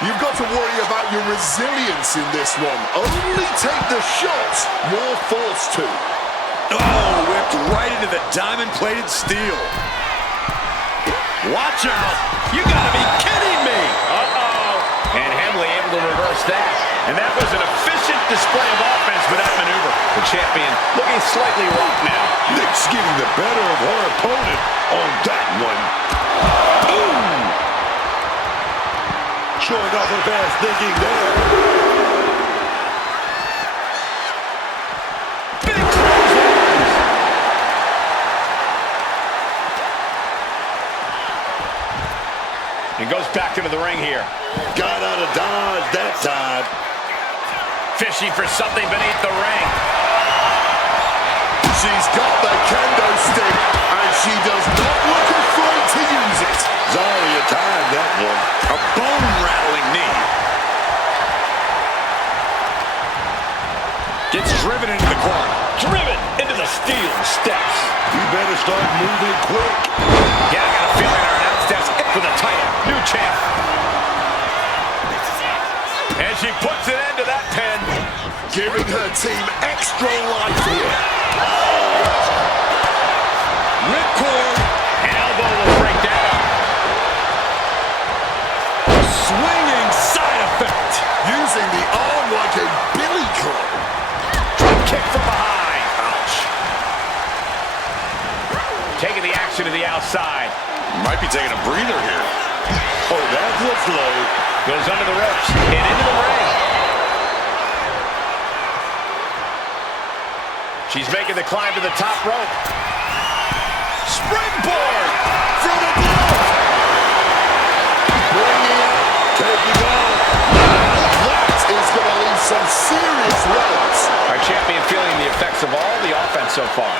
You've got to worry about your resilience in this one. Only take the shots you're forced to. Oh, whipped right into the diamond-plated steel. Watch out. You gotta be kidding me. And Henley able to reverse that. And that was an efficient display of offense with that maneuver. The champion looking slightly rocked now. Nick's getting the better of her opponent on that one. Boom! Showing off her fast thinking there. Big clothesline. And goes back into the ring here. Got out of dodge that time. Fishing for something beneath the ring. She's got the kendo stick, and she does not look afraid to use it. Zarya timed that one. A bone-rattling knee. Gets driven into the corner. Driven into the steel steps. You better start moving quick. Yeah, I got a feeling our announce desk for the title. New champ. And she puts an end to that pin. Giving her team extra life here. Ripcord. An elbow will break that up. Swinging side effect. Using the arm like a billy club. Drop kick from behind. Ouch. Taking the action to the outside. Might be taking a breather here. Oh, that looks low. Goes under the ropes and into the ring. She's making the climb to the top rope. Springboard from the top. Bringing up, taking out. That is going to leave some serious welts. Our champion feeling the effects of all the offense so far.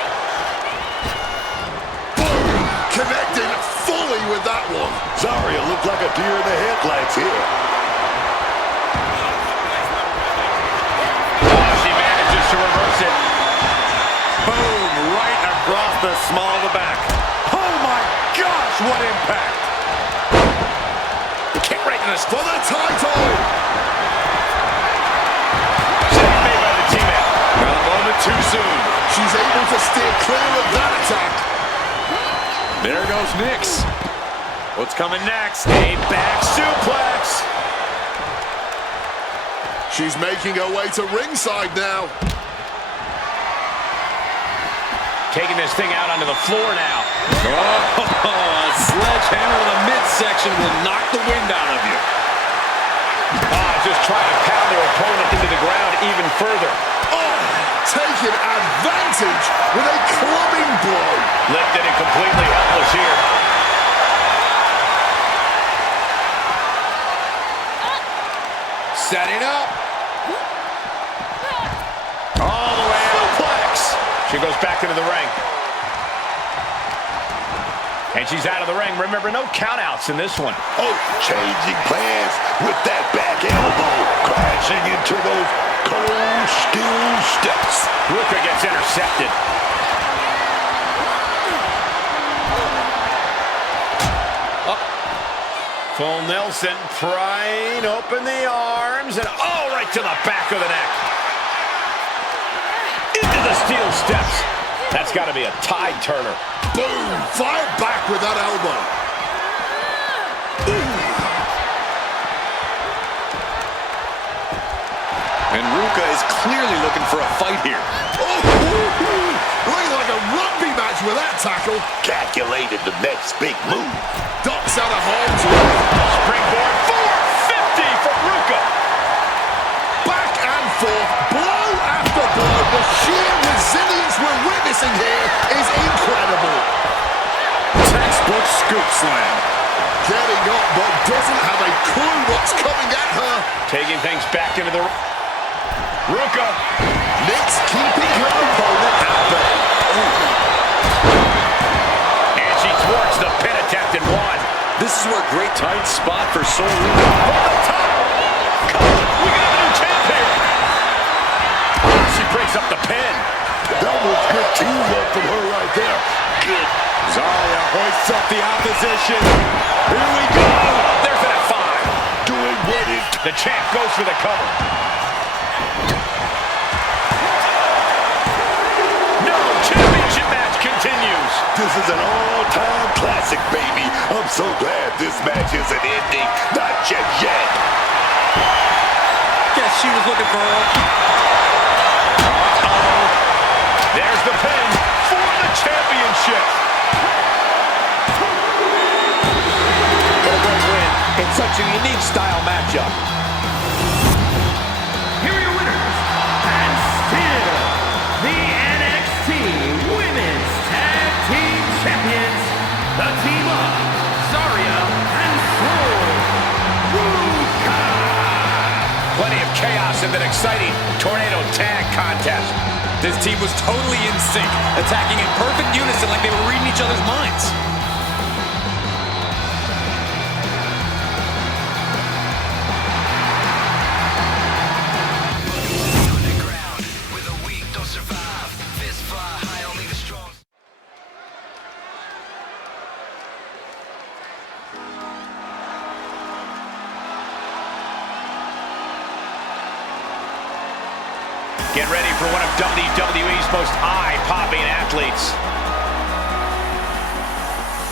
Boom! Connecting fully with that one. Zarya looked like a deer in the headlights here. Oh, she manages to reverse it. Boom, right across the small of the back. Oh my gosh, what impact. Kick right in the For the title. made by the teammate. Not a moment too soon. She's able to steer clear of that attack. There goes Nix. What's coming next? A back suplex. She's making her way to ringside now. Taking this thing out onto the floor now. Oh, a sledgehammer to the midsection will knock the wind out of you. Just trying to pound their opponent into the ground even further. Oh, taking advantage with a clubbing blow. Lifted and completely helpless here. Setting up. All the way out. Suplex. She goes back into the ring. And she's out of the ring. Remember, no countouts in this one. Oh, changing plans with that back elbow. Crashing into those cold steel steps. Ruka gets intercepted. Full Nelson prying open the arms, and oh, right to the back of the neck. Into the steel steps. That's got to be a tide turner. Boom! Fire back with that elbow. And Ruka is clearly looking for a fight here. Oh, looking like a rugby match with that tackle. Calculated the next big move. Ducks out of harm's way. Springboard 450 from Ruka. Back and forth, blow after blow. The sheer resilience we're witnessing here is incredible. Textbook scoop slam. Getting up, but doesn't have a clue what's coming at her. Taking things back into the... Ruka. Nix keeping her opponent at bay. And she thwarts the pin attempt and one. This is where a great tight spot for Sol Ruka. Over the top. Come on, we got a new champ here. She breaks up the pin. That was good teamwork from her right there. Good. Zarya hoists up the opposition. Here we go. There's an F5. Doing what it... The champ goes for the cover. No, championship match continues. This is an all-time classic, baby. I'm so glad this match isn't ending. Not just yet. Guess she was looking for her. There's the pin for the championship. In such a unique style matchup. Here are your winners, and still the NXT Women's Tag Team Champions, the team of Zarya and Sol Ruka. Plenty of chaos in that exciting tornado tag contest. This team was totally in sync, attacking in perfect unison like they were reading each other's minds. Get ready for one of WWE's most eye-popping athletes.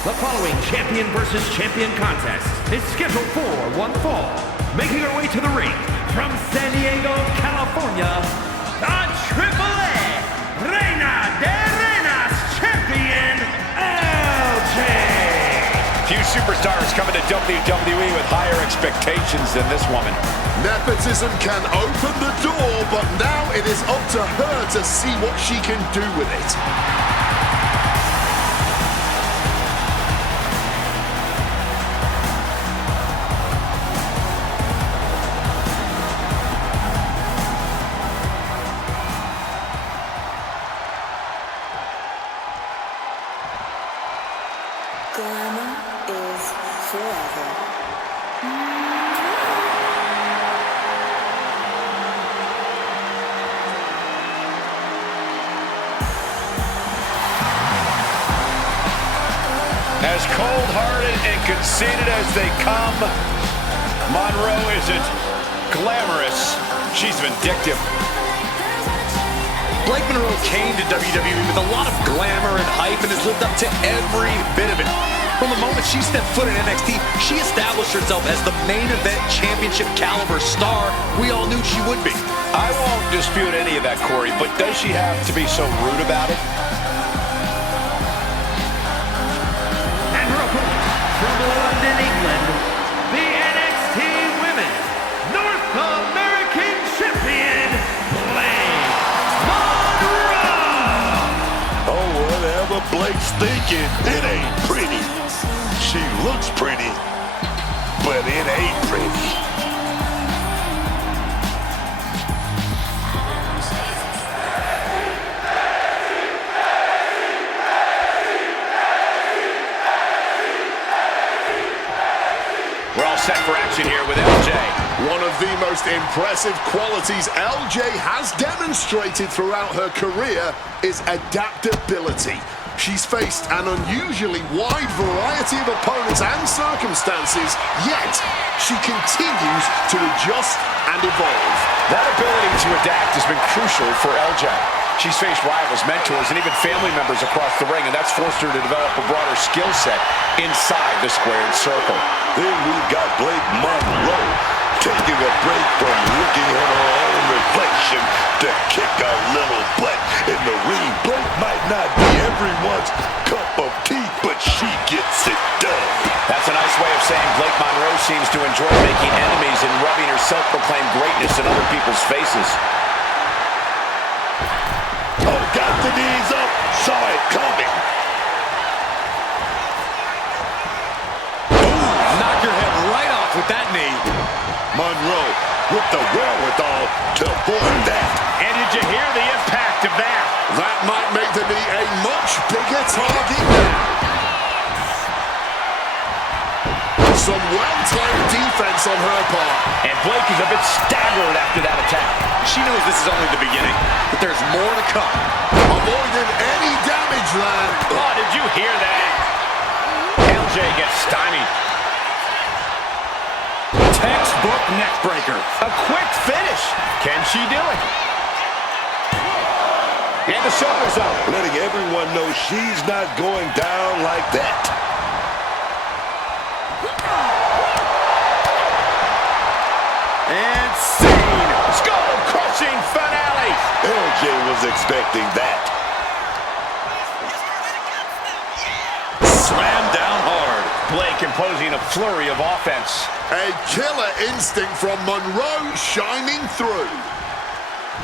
The following champion versus champion contest is scheduled for one fall. Making her way to the ring from San Diego, California, the AAA Reina de Reinas champion, LJ. Few superstars coming to WWE with higher expectations than this woman. Nepotism can open the door, but now it is up to her to see what she can do with it. Glamour is forever. As cold-hearted and conceited as they come, Monroe isn't glamorous. She's vindictive. Blake Monroe came to WWE with a lot of glamour and hype and has lived up to every bit of it. From the moment she stepped foot in NXT, she established herself as the main event championship caliber star we all knew she would be. I won't dispute any of that, Corey, but does she have to be so rude about it? And her opponent from London, England, the NXT Women's North American Champion, Blake Monroe. Oh, whatever Blake's thinking, it ain't pretty. She looks pretty, but it ain't pretty. We're all set for action here with LJ. One of the most impressive qualities LJ has demonstrated throughout her career is adaptability. She's faced an unusually wide variety of opponents and circumstances, yet she continues to adjust and evolve. That ability to adapt has been crucial for LJ. She's faced rivals, mentors, and even family members across the ring, and that's forced her to develop a broader skill set inside the squared circle. Then we've got Blake Monroe taking a break from looking at her own reflection to kick a little butt in the ring. Blake might not be everyone's cup of tea, but she gets it done. That's a nice way of saying Blake Monroe seems to enjoy making enemies and rubbing her self-proclaimed greatness in other people's faces. Oh, got the knees up, saw it coming. Ooh, knock your head right off with that knee. Monroe with the wherewithal to avoid that. And did you hear the impact of that? That might make the knee a much bigger target now. Some well-timed defense on her part. And Blake is a bit staggered after that attack. She knows this is only the beginning, but there's more to come. Avoiding any damage there. Oh, did you hear that? LJ gets stymied. Textbook neck breaker. A quick finish. Can she do it? And the shoulders up. Letting everyone know she's not going down like that. Insane. Skull-crushing finale. LJ was expecting that. Slam down hard. Blake imposing a flurry of offense. A killer instinct from Monroe shining through.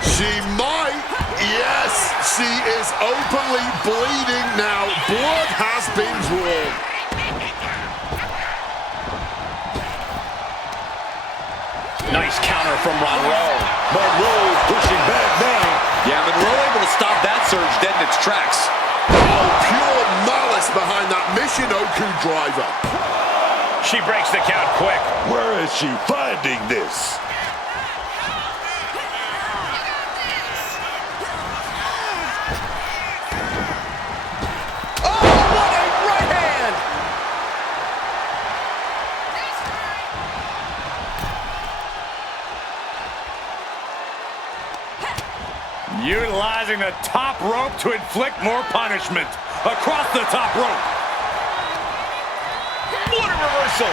She might, yes, she is openly bleeding now. Blood has been drawn. Nice counter from Monroe. Monroe pushing back now. Yeah, Monroe able to stop that surge dead in its tracks. Oh, pure malice behind that Michinoku driver. She breaks the count quick. Where is she finding this? Oh, what a right hand! Utilizing the top rope to inflict more punishment. Across the top rope. What a reversal.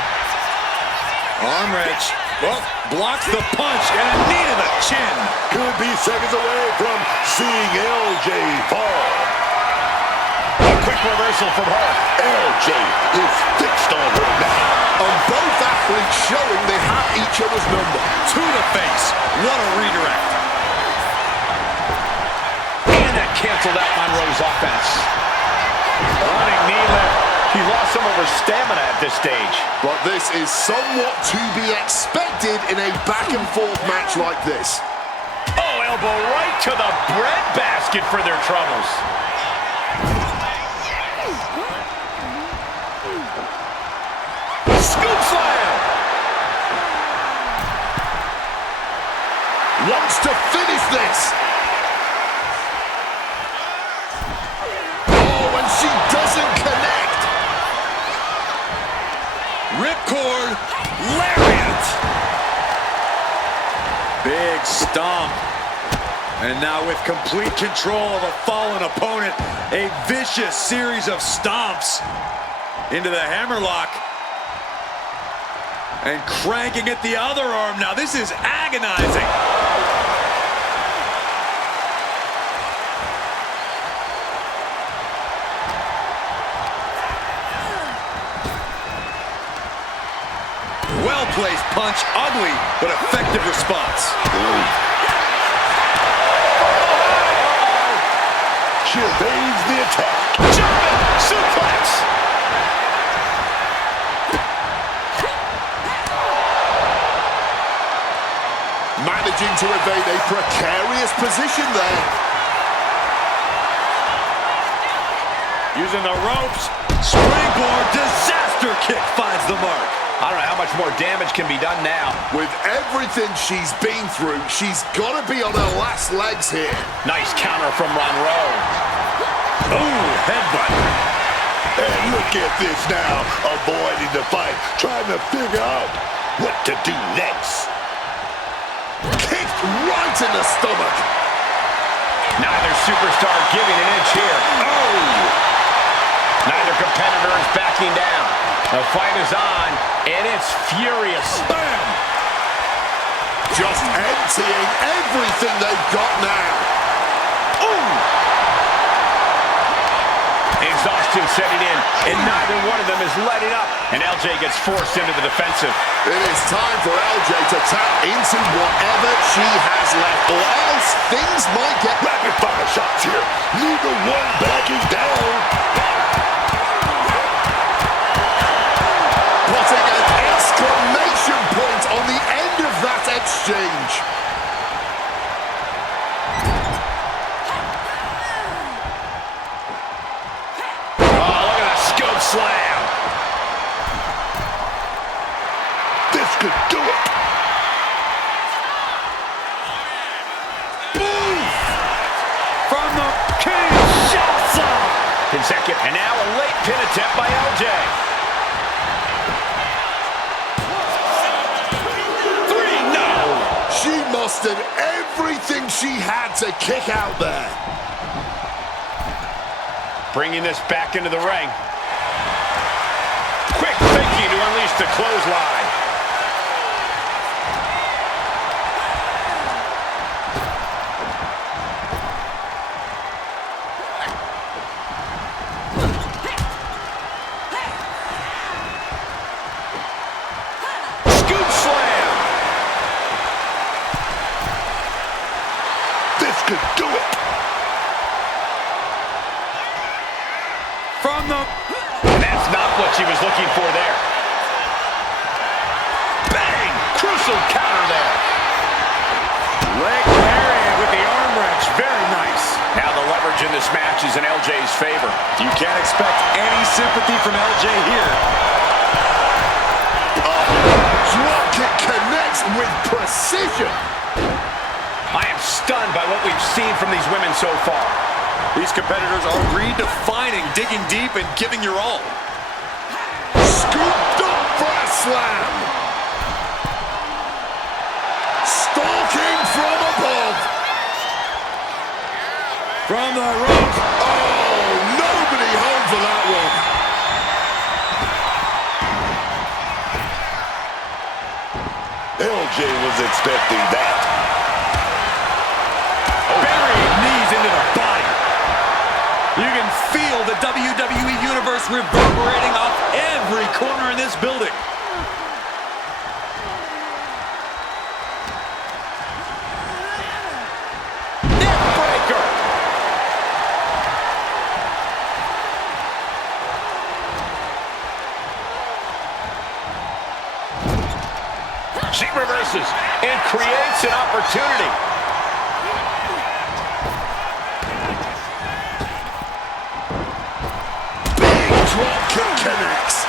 Arm wrench. Well, blocks the punch and a knee to the chin. Could be seconds away from seeing LJ fall. A quick reversal from her. LJ is fixed on her now. And both athletes showing they have each other's number. To the face. What a redirect. And that canceled out Monroe's offense. Running knee lift. He lost some of her stamina at this stage. But this is somewhat to be expected in a back-and-forth match like this. Oh, elbow right to the breadbasket for their troubles. Scoop slam. Wants to finish this. Oh, and she doesn't connect. Ripcord. Lariat. Big stomp. And now with complete control of a fallen opponent, a vicious series of stomps into the hammerlock. And cranking at the other arm now. This is agonizing. Well-placed punch, ugly, but effective response. She evades the attack. German suplex. Managing to evade a precarious position there. Using the ropes. Springboard disaster kick finds the mark. I don't know how much more damage can be done now. With everything she's been through, she's got to be on her last legs here. Nice counter from Monroe. Oh, headbutt. And look at this now, avoiding the fight, trying to figure out what to do next. Kicked right in the stomach. Neither superstar giving an inch here. Oh! Neither competitor is backing down. The fight is on, and it's furious. Bam! Just emptying everything they've got now. Ooh! Exhaustion setting in, and neither one of them is letting up. And LJ gets forced into the defensive. It is time for LJ to tap into whatever she has left, or else things might get Rapid fire shots here. Neither one backing down. putting an exclamation point on the end of that exchange. Slam. This could do it. Boom! From the king, shots up. Consecutive, and now a late pin attempt by LJ. 3, no! She mustered everything she had to kick out there. Bringing this back into the ring. Quick thinking to unleash the clothesline. Scoop slam. This could do it. From the... And that's not what she was looking for there. Bang! Crucial counter there. Leg lariat with the arm wrench. Very nice. Now the leverage in this match is in LJ's favor. You can't expect any sympathy from LJ here. Drop kick connects with precision. I am stunned by what we've seen from these women so far. These competitors are redefining digging deep and giving your all. Scooped up for a slam. Stalking from above. From the rope. Oh, nobody home for that one. LJ was expecting that. Burying knees into the body. You can feel the WWE Universe reverberating off every corner in this building. Neckbreaker. She reverses and creates an opportunity. Drop kick connects.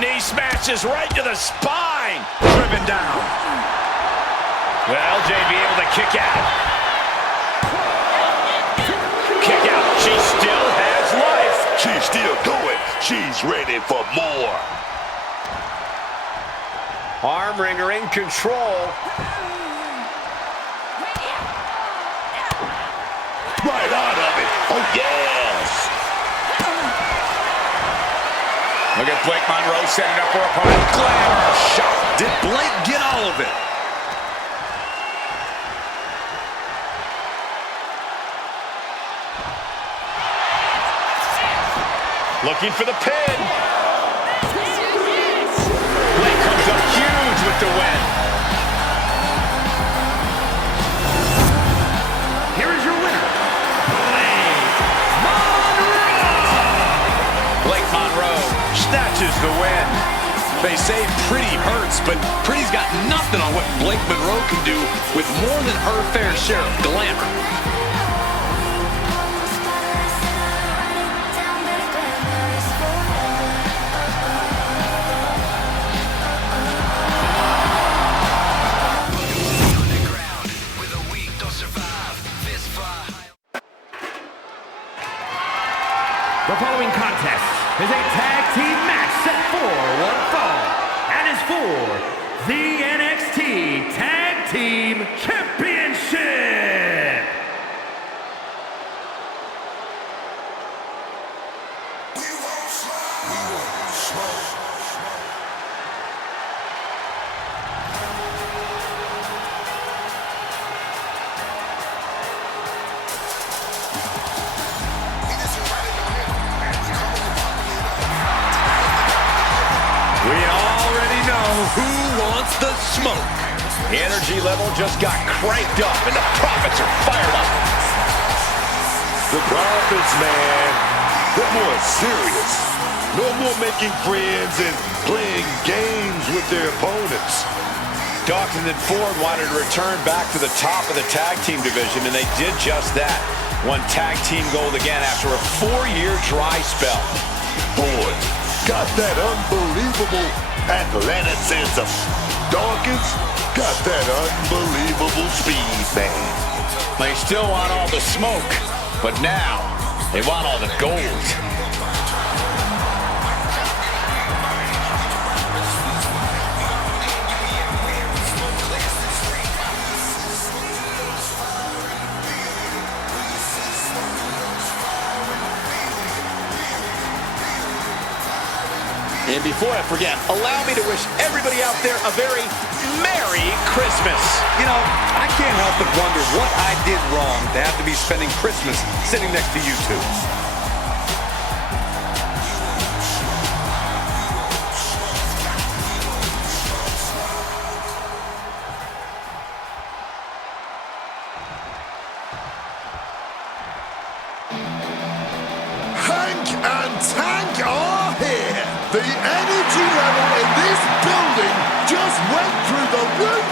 Knee smashes right to the spine. Driven down. Will LJ be able to kick out? Kick out. She still has life. She's still going. She's ready for more. Arm wringer in control. Right out of it. Oh, yes. Look at Blake Monroe setting up for a opponent. Glamour shot. Did Blake get all of it? Looking for the pin. Blake comes up huge with the win. Here is your winner, Blake Monroe. Blake Monroe snatches the win. They say pretty hurts, but pretty's got nothing on what Blake Monroe can do with more than her fair share of glamour. The following contest is a tag team match set for one fall and is for the NXT Tag Team Championship. Who wants the smoke? The energy level just got cranked up, and the Profits are fired up. The Profits, man, they're more serious. No more making friends and playing games with their opponents. Dawkins and Ford wanted to return back to the top of the tag team division, and they did just that. Won tag team gold again after a 4-year dry spell. Ford got that unbelievable athleticism. Dawkins got that unbelievable speed, man. They still want all the smoke, but now they want all the gold. And before I forget, allow me to wish everybody out there a very Merry Christmas. You know, I can't help but wonder what I did wrong to have to be spending Christmas sitting next to you two. Hank and Tank are here. The energy level in this building just went through the roof.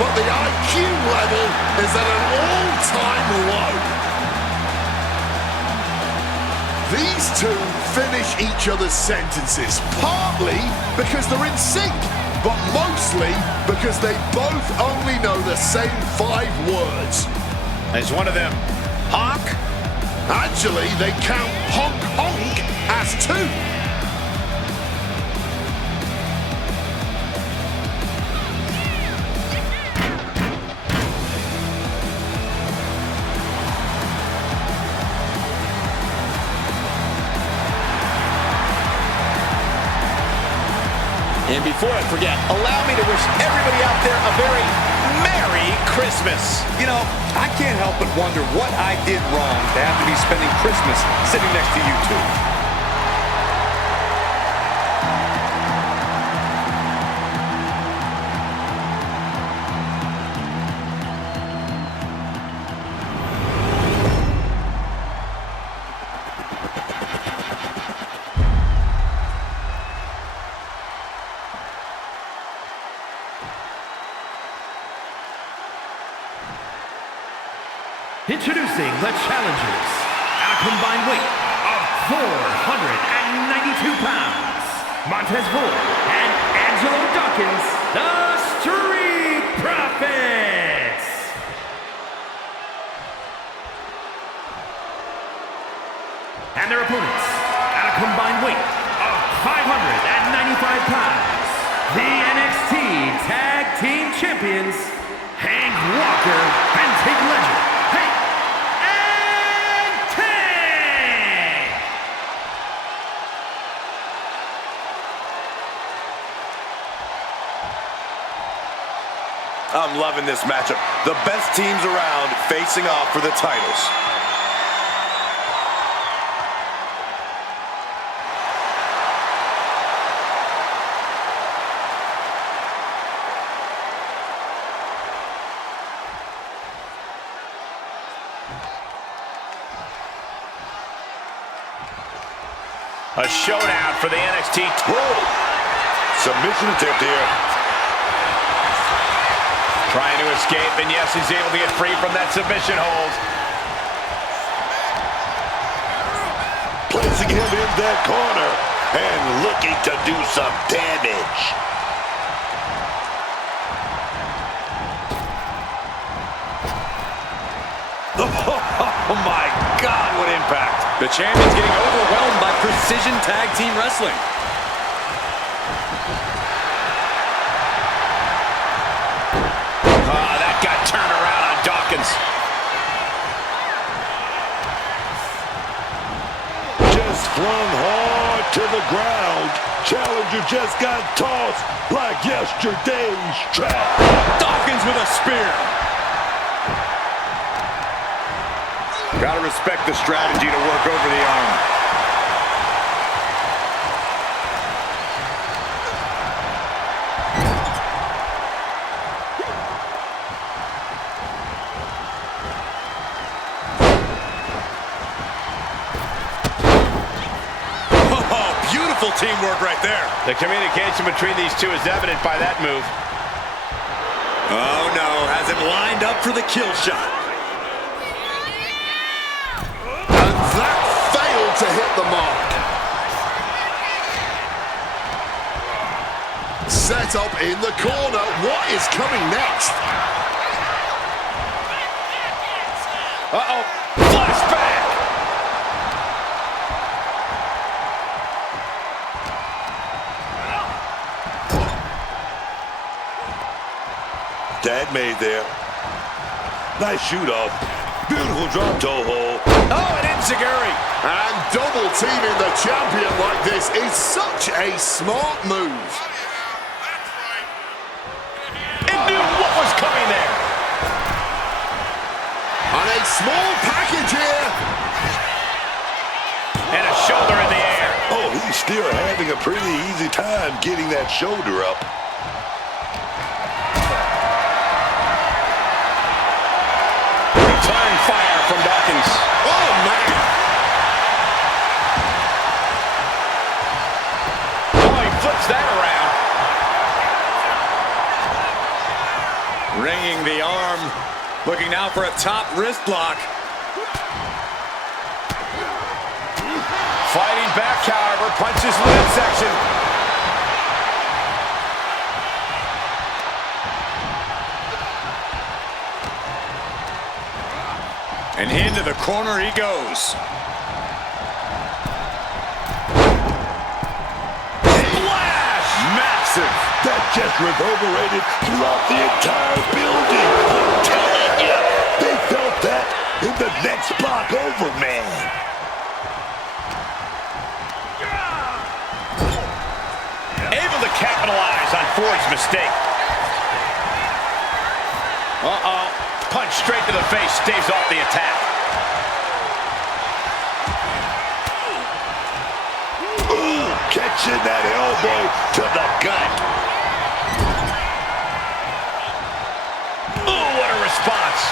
But the IQ level is at an all-time low. These two finish each other's sentences, partly because they're in sync, but mostly because they both only know the same 5 words. Is one of them honk? Actually, they count honk honk as 2. And before I forget, allow me to wish everybody out there a very Merry Christmas. You know, I can't help but wonder what I did wrong to have to be spending Christmas sitting next to you two. Introducing the challengers at a combined weight of 492 pounds, Montez Ford and Angelo Dawkins, the Street Profits. And their opponents at a combined weight of 595 pounds, the NXT Tag Team Champions, Hank Walker and Tig Legend. I'm loving this matchup. The best teams around facing off for the titles. A showdown for the NXT. Whoa! Submission attempt here. Trying to escape, and yes, he's able to get free from that submission hold. Placing him in that corner and looking to do some damage. Oh my God, what The champion's getting overwhelmed by precision tag team wrestling. That got turned around on Dawkins. Just flung hard to the ground. Challenger just got tossed like yesterday's trap. Dawkins with a spear. Gotta respect the strategy to work over the arm. Beautiful teamwork right there. The communication between these two is evident by that move. Oh no, has him lined up for the kill shot. And that failed to hit the mark. Set up in the corner. What is coming next? Uh-oh. Flashback! Tag made there. Nice shoot off. Beautiful drop toe hold. Oh, and enziguri. And double teaming the champion like this is such a smart move. It knew what was coming there. And a small package here. And a shoulder in the air. Oh, he's still having a pretty easy time getting that shoulder up. Return fire from Dawkins. Oh, man. Oh, he flips that around. Ringing the arm. Looking now for a top wrist lock. Fighting back, however, punches the midsection. And into the corner he goes. Splash! Massive! That just reverberated throughout the entire building. I'm telling you, they felt that in the next block over, man. Able to capitalize on Ford's mistake. Uh-oh. Punch straight to the face, staves off the attack. Ooh, catching that elbow to the gut. Ooh, what a response.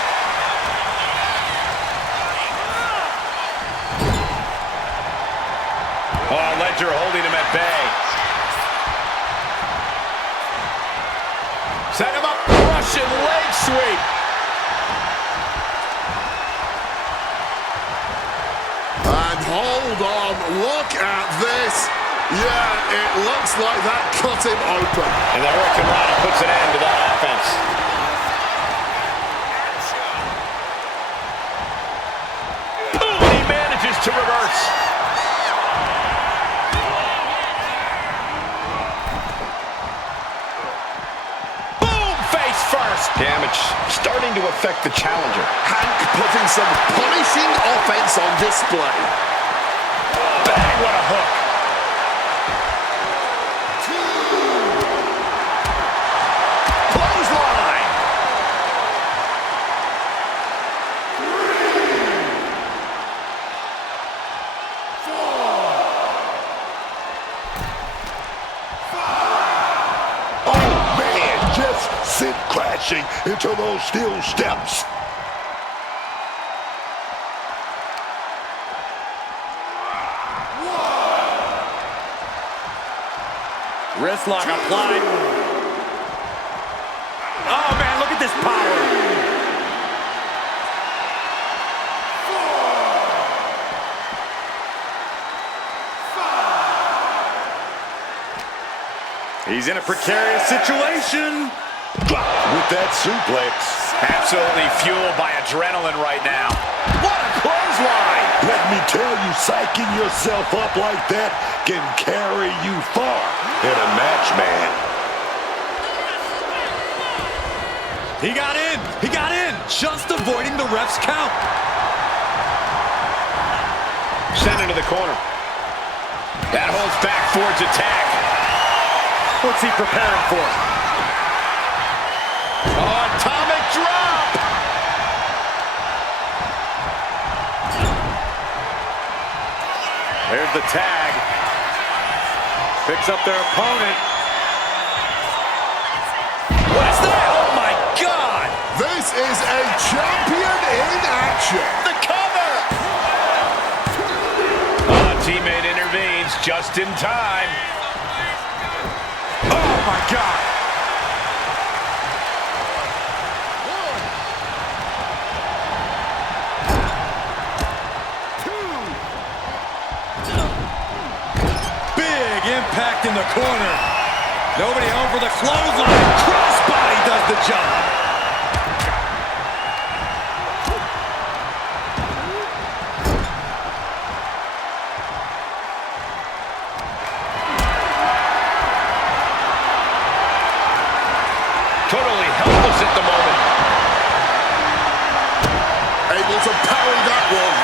Oh, Ledger holding him at bay. Set him up, Russian leg sweep. And hold on, look at this. Yeah, it looks like that cut him open. And the Hurricane Rana puts an end to that offense. Boom, he manages to reverse. Boom, face first. Damage starting to affect the challenger. Hank putting some punishing offense on display. Bang, what a hook. Clothesline. Oh, man, just sent crashing into those steel steps. Wrist lock applied. Oh, man, look at this power. He's in a precarious situation. With that suplex. Absolutely fueled by adrenaline right now. What a clothesline. Let me tell you psyching yourself up like that can carry you far in a match, man. He got in! He got in! Just avoiding the ref's count. Sent into the corner. That holds back Ford's attack. What's he preparing for? Oh, atomic drop! There's the tag. Picks up their opponent. What's that? Oh my God! This is a champion in action. The cover! Teammate intervenes just in time. Oh my God! Big impact in the corner. Nobody home for the clothesline. Crossbody does the job. Totally helpless at the moment. Able to parry that one.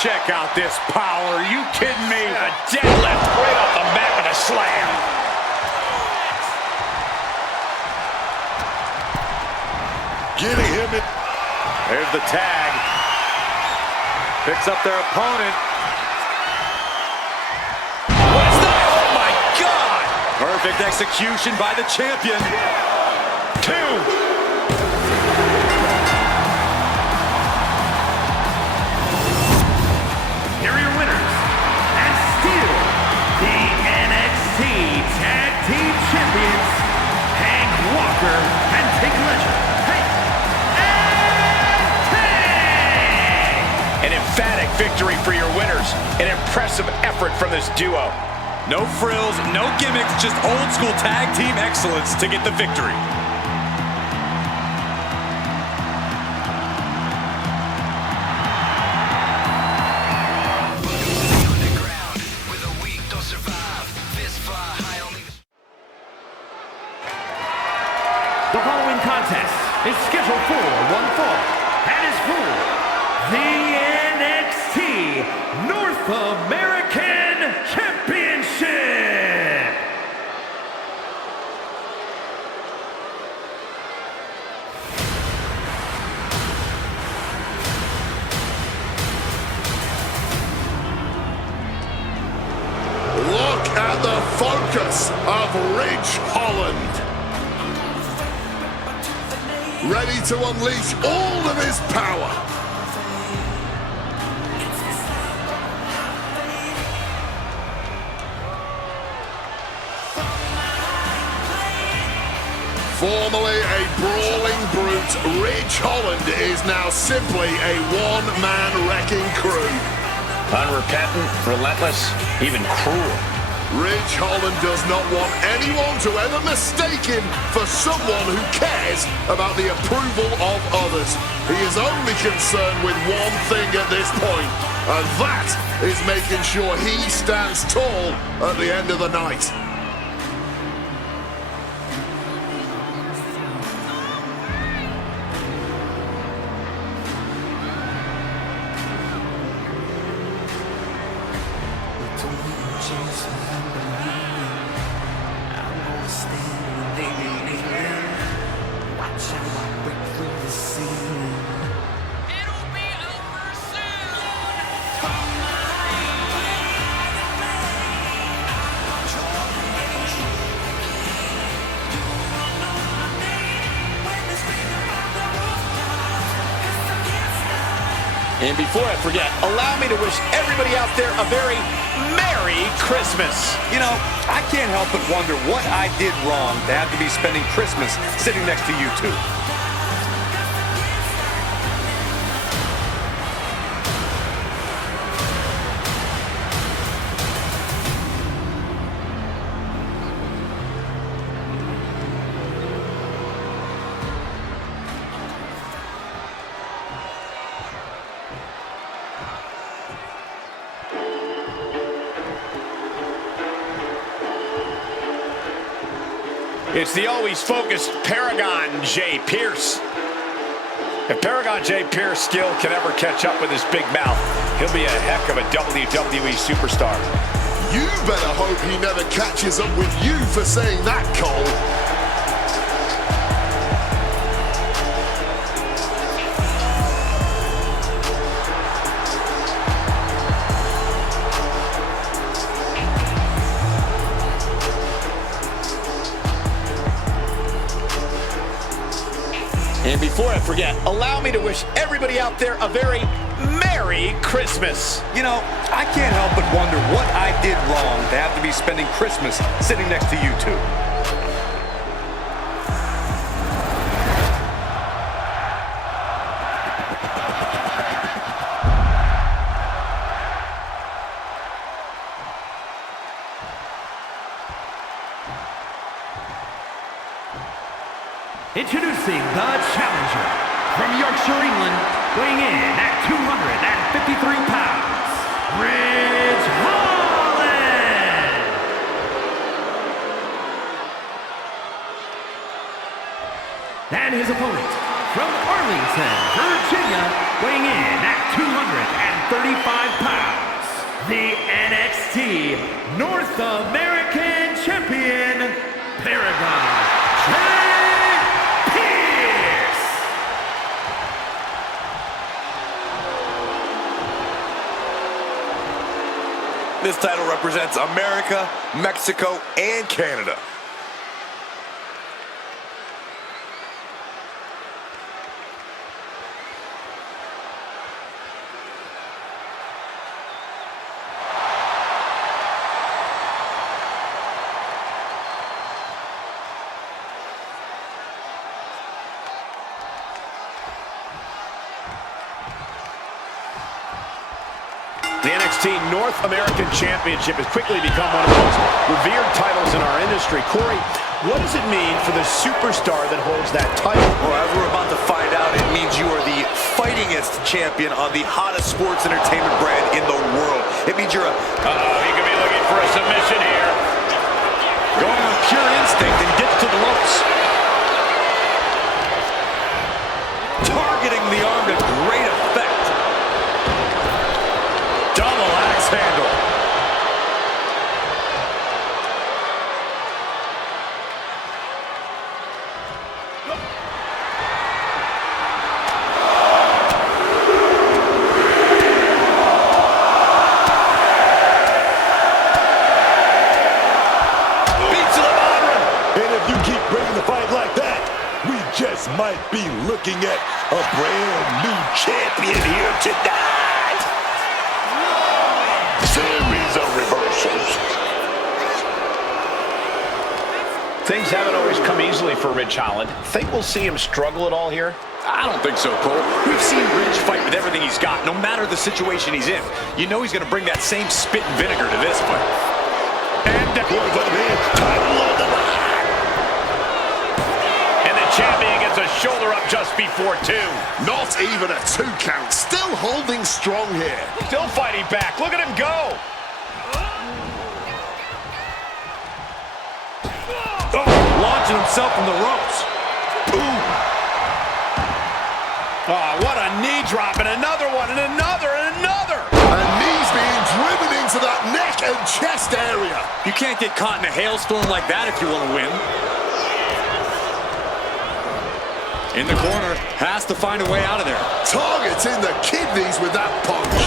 Check out this power. Are you kidding me? A deadlift right off the mat with a slam. Getting him in. There's the tag. Picks up their opponent. What's that? Oh my God! Perfect execution by the champion. 2. Here are your winners, and still the NXT Tag Team Champions, Hank Walker and Tig Leger. Hey, and Tig! An emphatic victory for your winners. An impressive effort from this duo. No frills, no gimmicks, just old school tag team excellence to get the victory. The following contest is scheduled for one fall and is for the NXT North American Championship. Look at the focus of Ridge Holland. Ready to unleash all of his power. Formerly a brawling brute, Ridge Holland is now simply a one-man wrecking crew. Unrepentant, relentless, even cruel. Ridge Holland does not want anyone to ever mistake him for someone who cares about the approval of others. He is only concerned with one thing at this point, and that is making sure he stands tall at the end of the night. And before I forget, allow me to wish everybody out there a very Merry Christmas. You know, I can't help but wonder what I did wrong to have to be spending Christmas sitting next to you two. It's the always focused Paragon J. Pierce. If Paragon J. Pierce skill can ever catch up with his big mouth, he'll be a heck of a WWE superstar. You better hope he never catches up with you for saying that, Cole. And before I forget, allow me to wish everybody out there a very Merry Christmas. You know, I can't help but wonder what I did wrong to have to be spending Christmas sitting next to you two. Introducing the challenger from Yorkshire, England, weighing in at 253 pounds, Ridge Holland. And his opponent from Arlington, Virginia, weighing in at 235 pounds, the NXT North American Champion, Paragon J. This title represents America, Mexico, and Canada. The NXT North American Championship has quickly become one of the most revered titles in our industry. Corey, what does it mean for the superstar that holds that title? Well, as we're about to find out, it means you are the fightingest champion on the hottest sports entertainment brand in the world. It means you're a... He could be looking for a submission here. Going with pure instinct and gets to the ropes. Targeting the arm to great effect. Double axe handle. Beats to the bottom. And if you keep bringing the fight like that, we just might be looking at a brand new champion here tonight. Series of reversals. Things haven't always come easily for Ridge Holland. Think we'll see him struggle at all here? I don't think so, Cole. We've seen Ridge fight with everything he's got, no matter the situation he's in. You know he's going to bring that same spit and vinegar to this fight. And Going for the man, title on the line. the champion gets a shoulder up just before two. Not even a 2 count. Still holding strong here. Still fighting back. Look at him go. Launching himself from the ropes. Ooh. Oh, what a knee drop, and another one, and another, and another. And knees being driven into that neck and chest area. You can't get caught in a hailstorm like that if you want to win. In the corner, has to find a way out of there. Targeting the kidneys with that punch.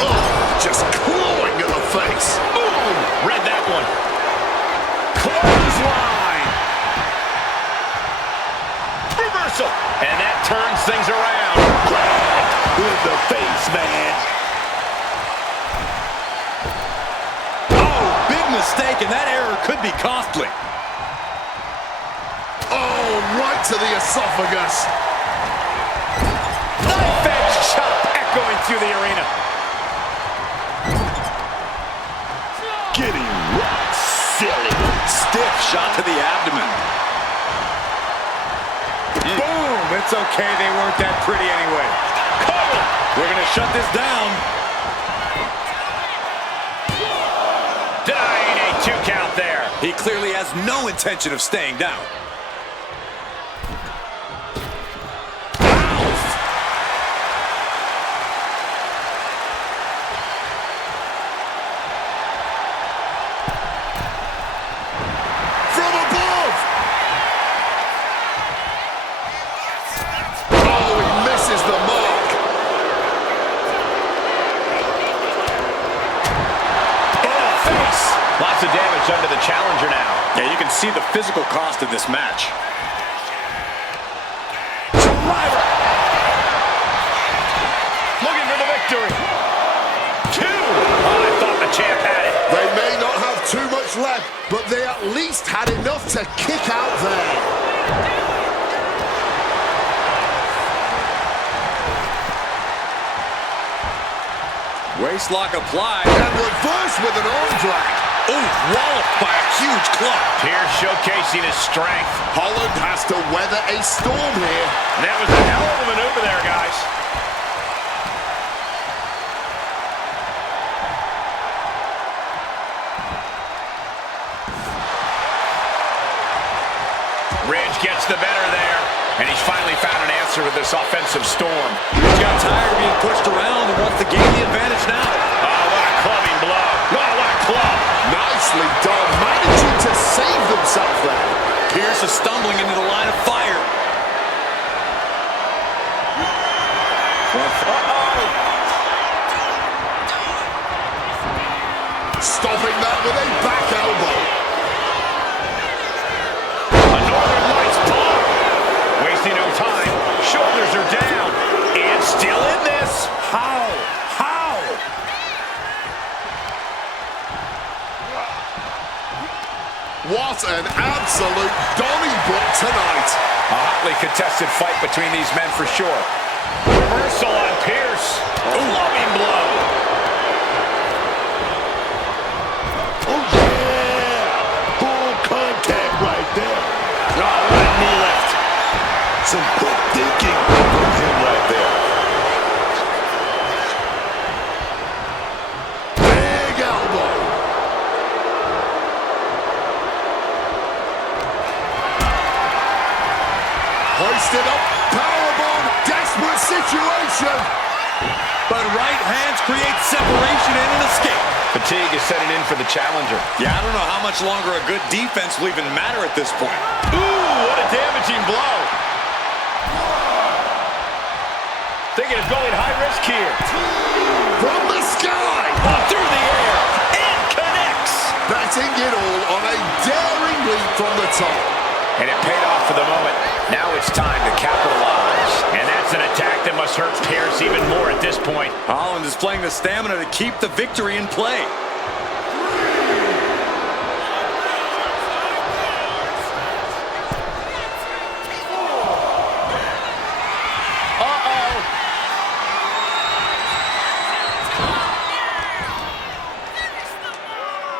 Oh, just clawing at the face. Boom! Read that one. Clothesline. Reversal. And that turns things around. In the face, man. Oh, big mistake, and that error could be costly. Oh, right to the esophagus. Knife edge chop echoing through the arena. Getting rock silly. Stiff shot to the abdomen. Boom! It's okay, they weren't that pretty anyway. Cover. We're gonna shut this down. Denying a 2 2 count there. He clearly has no intention of staying down. From above! Oh, he misses the mark. In the face. Lots of damage under the challenger now. Yeah, you can see the physical cost of this match. Driver. Looking for the victory. 2. Oh, I thought the champ had it. They may not have too much left, but they at least had enough to kick out there. Waistlock applied. And reverse with an arm drag. Ooh, walloped by a huge club. Pierce showcasing his strength. Holland has to weather a storm here. And that was a hell of a maneuver there, guys. Ridge gets the better there. And he's finally found an answer with this offensive storm. He's got tired of being pushed around and wants to gain the advantage now. Oh, what a clubbing blow. Oh, what a club. Nicely done, managing to save themselves there. Pierce is stumbling into the line of fire. Stopping that with a back elbow. A Northern Lights block. Wasting no time. Shoulders are down. And still in this. How? What an absolute Donnybrook tonight. A hotly contested fight between these men for sure. Reversal on Pierce. Loving blow. Oh, yeah! Full contact right there. Oh, what a knee lift. Some quick thinking from him right there. Big elbow. Hoisted up, powerbomb, desperate situation. But right hands create separation and an escape. Fatigue is setting in for the challenger. Yeah, I don't know how much longer a good defense will even matter at this point. Ooh, what a damaging blow. Thinking of going high risk here. From the sky. Through the air. And connects. Betting it all on a daring leap from the top. And it paid off for the moment. Now it's time to capitalize. And that's an attack that must hurt Pierce even more at this point. Holland displaying the stamina to keep the victory in play.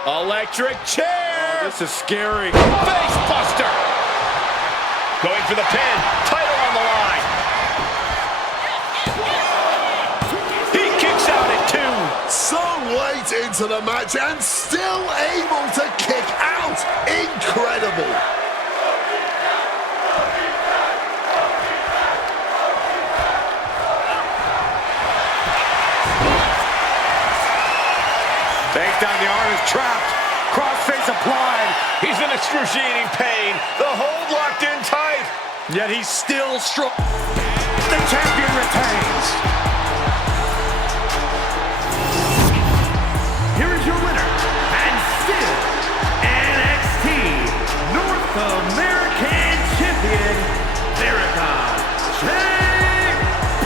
Electric chair. Oh, this is scary. Face buster. Going for the pin. Title on the line. He kicks out at 2. So late into the match and still able to kick out. Incredible. Takes down the arm, is trapped. Crossface applied. He's in excruciating pain. The hold locked in tight. Yet he's still strong. The champion retains. Here is your winner, and still NXT North American Champion, Paragon Jay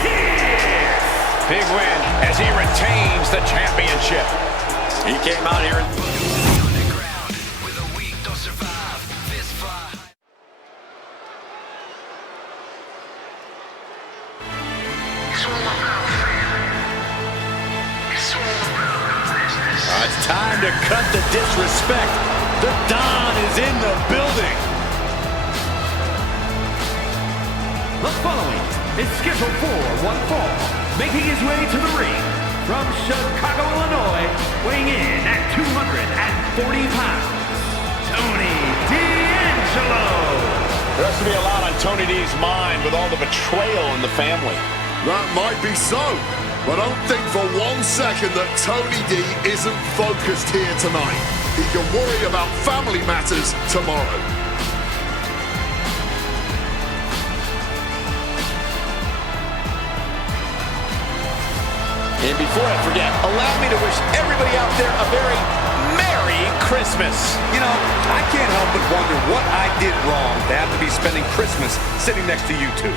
Pierce. Big win as he retains the championship. He came out here and it's time to cut the disrespect. The Don is in the building. The following is scheduled for one fall, making his way to the ring from Chicago, Illinois, weighing in at 240 pounds, Tony D'Angelo. There has to be a lot on Tony D's mind with all the betrayal in the family. That might be so, but don't think for 1 second that Tony D isn't focused here tonight. He can worry about family matters tomorrow. And before I forget, allow me to wish everybody out there a very Merry Christmas. You know, I can't help but wonder what I did wrong to have to be spending Christmas sitting next to you two.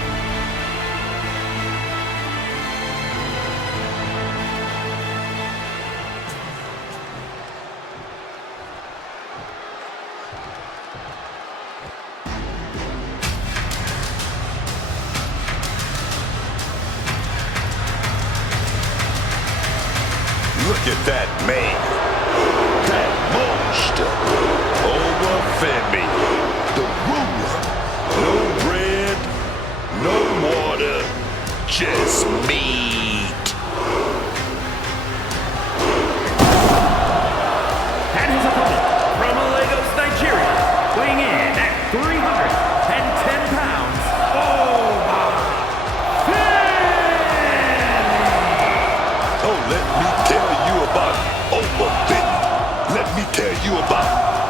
Look at that man. That monster. Over-Femi. The ruler. No bread, no water, just meat. And his opponent from Lagos, Nigeria, weighing in at 310 pounds, Oh, let me tell you about Over-Femi. Let me tell you about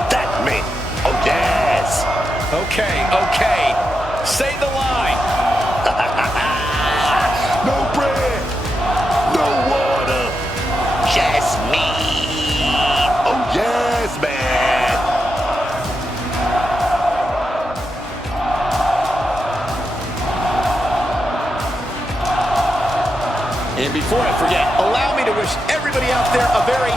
that man. Oh, yes. Okay. Say the line. No bread, no water, just meat. Oh, yes, man. And before I forget, allow me to wish everybody out there a very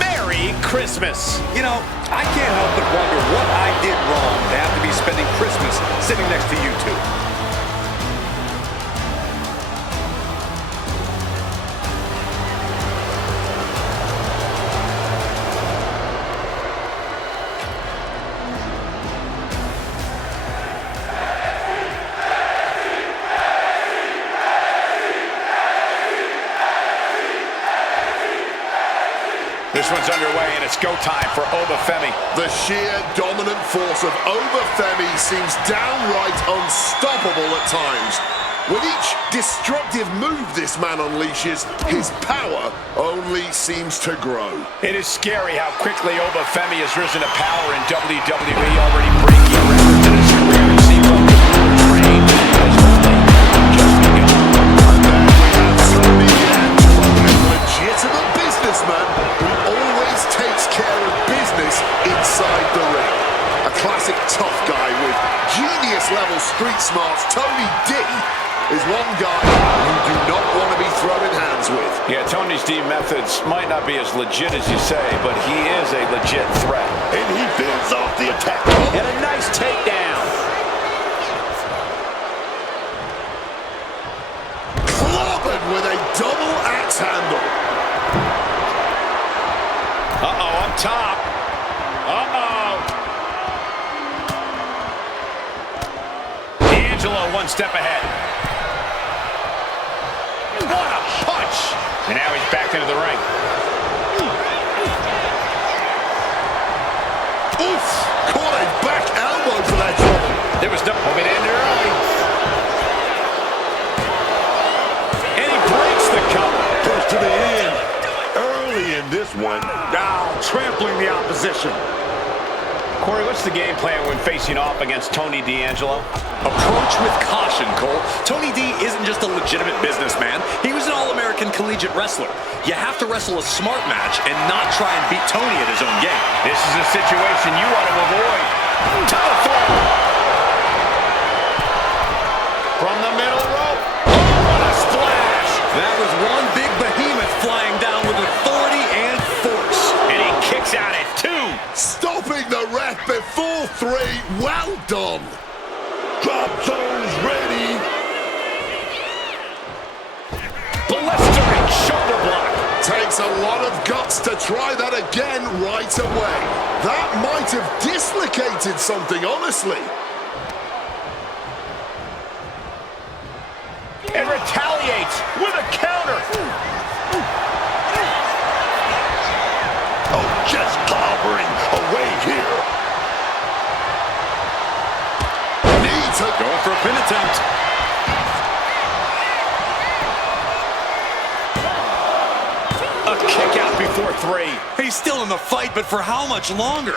Merry Christmas. You know, I can't help but wonder what I did wrong to have to be spending Christmas sitting next to you two. This one's underway, and it's go time for Over-Femi. The sheer dominant force of Over-Femi seems downright unstoppable at times. With each destructive move this man unleashes, his power only seems to grow. It is scary how quickly Over-Femi has risen to power in WWE, already breaking records in his career. It seems like the brutal reign has only just begun. Tony D'Angelo, a legitimate businessman who always takes care of business inside the ring. A classic tough guy with genius-level street smarts, Tony D is one guy you do not want to be throwing hands with. Yeah, Tony's D methods might not be as legit as you say, but he is a legit threat. And he fends off the attack. And a nice takedown. Clobbered with a double axe handle. Uh-oh, up top. Uh-oh. D'Angelo one step ahead. What a punch! And now he's back into the ring. Oof! Caught a back elbow for that trouble. There was no hoping to end it early. And he breaks the cover. Push to the end. Early in this one. Now trampling the opposition. Corey, what's the game plan when facing off against Tony D'Angelo? Approach with caution, Cole. Tony D isn't just a legitimate businessman. He was an all-American collegiate wrestler. You have to wrestle a smart match and not try and beat Tony at his own game. This is a situation you want to avoid. To the floor. From the middle rope. Oh, what a splash. That was one big behemoth flying down with authority and force. And he kicks out at 2. Stopping the ref before 3. Well done. Drop zones ready. Blistering shoulder block. Takes a lot of guts to try that again right away. That might have dislocated something, honestly. And retaliates with a counter. for a pin attempt. A kick out before 3. He's still in the fight, but for how much longer?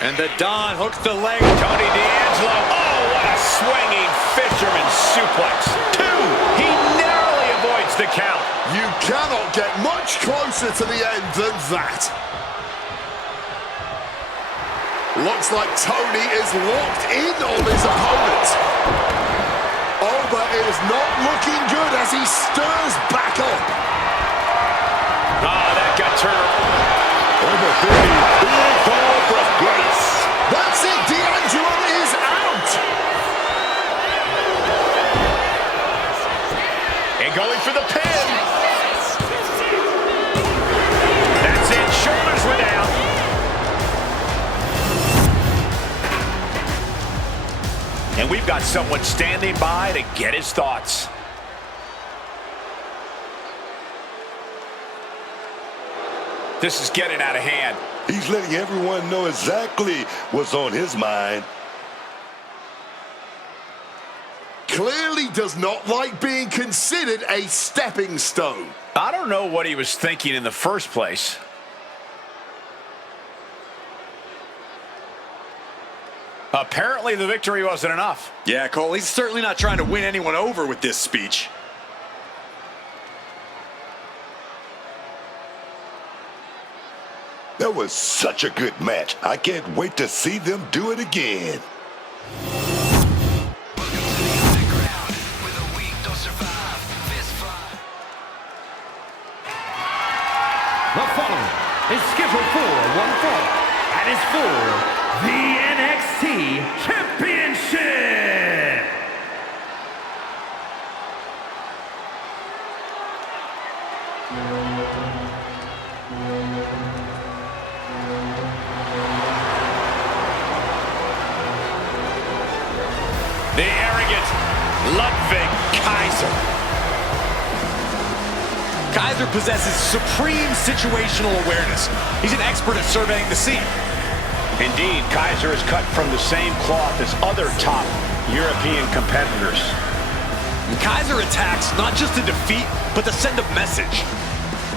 And the Don hooks the leg. Tony D'Angelo. Oh, what a swinging fisherman suplex. 2. He narrowly avoids the count. You cannot get much closer to the end than that. Looks like Tony is locked in on his opponent. Oh, but it is not looking good as he stirs back up. Ah, that got turned around. Over 50, big fall from Grace. That's it, D'Angelo is out. And going for the pin. That's it, shoulders were down. And we've got someone standing by to get his thoughts. This is getting out of hand. He's letting everyone know exactly what's on his mind. Clearly does not like being considered a stepping stone. I don't know what he was thinking in the first place. Apparently the victory wasn't enough. Yeah, Cole, he's certainly not trying to win anyone over with this speech. That was such a good match. I can't wait to see them do it again. The following is scheduled for one fall and is for the NXT Championship. The arrogant Ludwig Kaiser. Kaiser possesses supreme situational awareness. He's an expert at surveying the scene. Indeed, Kaiser is cut from the same cloth as other top European competitors. And Kaiser attacks not just to defeat, but to send a message.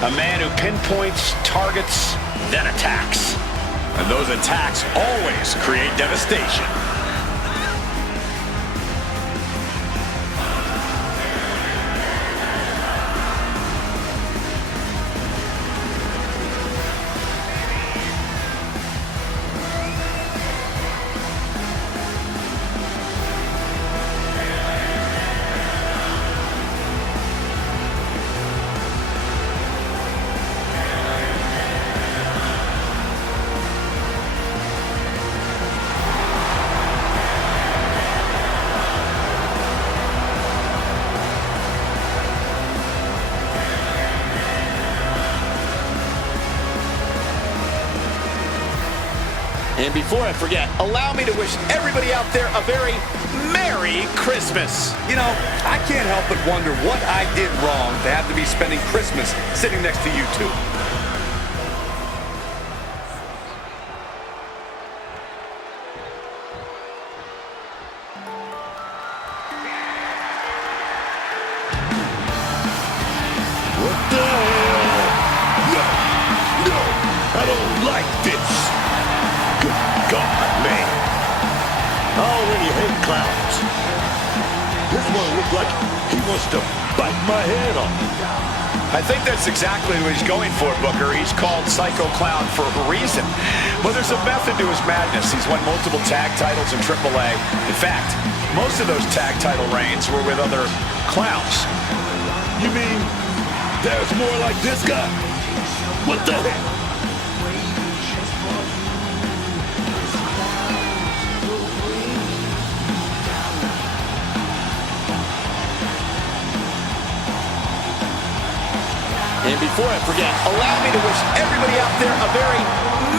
A man who pinpoints, targets, then attacks. And those attacks always create devastation. And before I forget, allow me to wish everybody out there a very Merry Christmas. You know, I can't help but wonder what I did wrong to have to be spending Christmas sitting next to you two. What the hell? No, I don't like this. Good God, man. I already hate clowns. This one looks like he wants to bite my head off. I think that's exactly what he's going for, Booker. He's called Psycho Clown for a reason. But there's a method to his madness. He's won multiple tag titles in AAA. In fact, most of those tag title reigns were with other clowns. You mean there's more like this guy? What the heck? And before I forget, allow me to wish everybody out there a very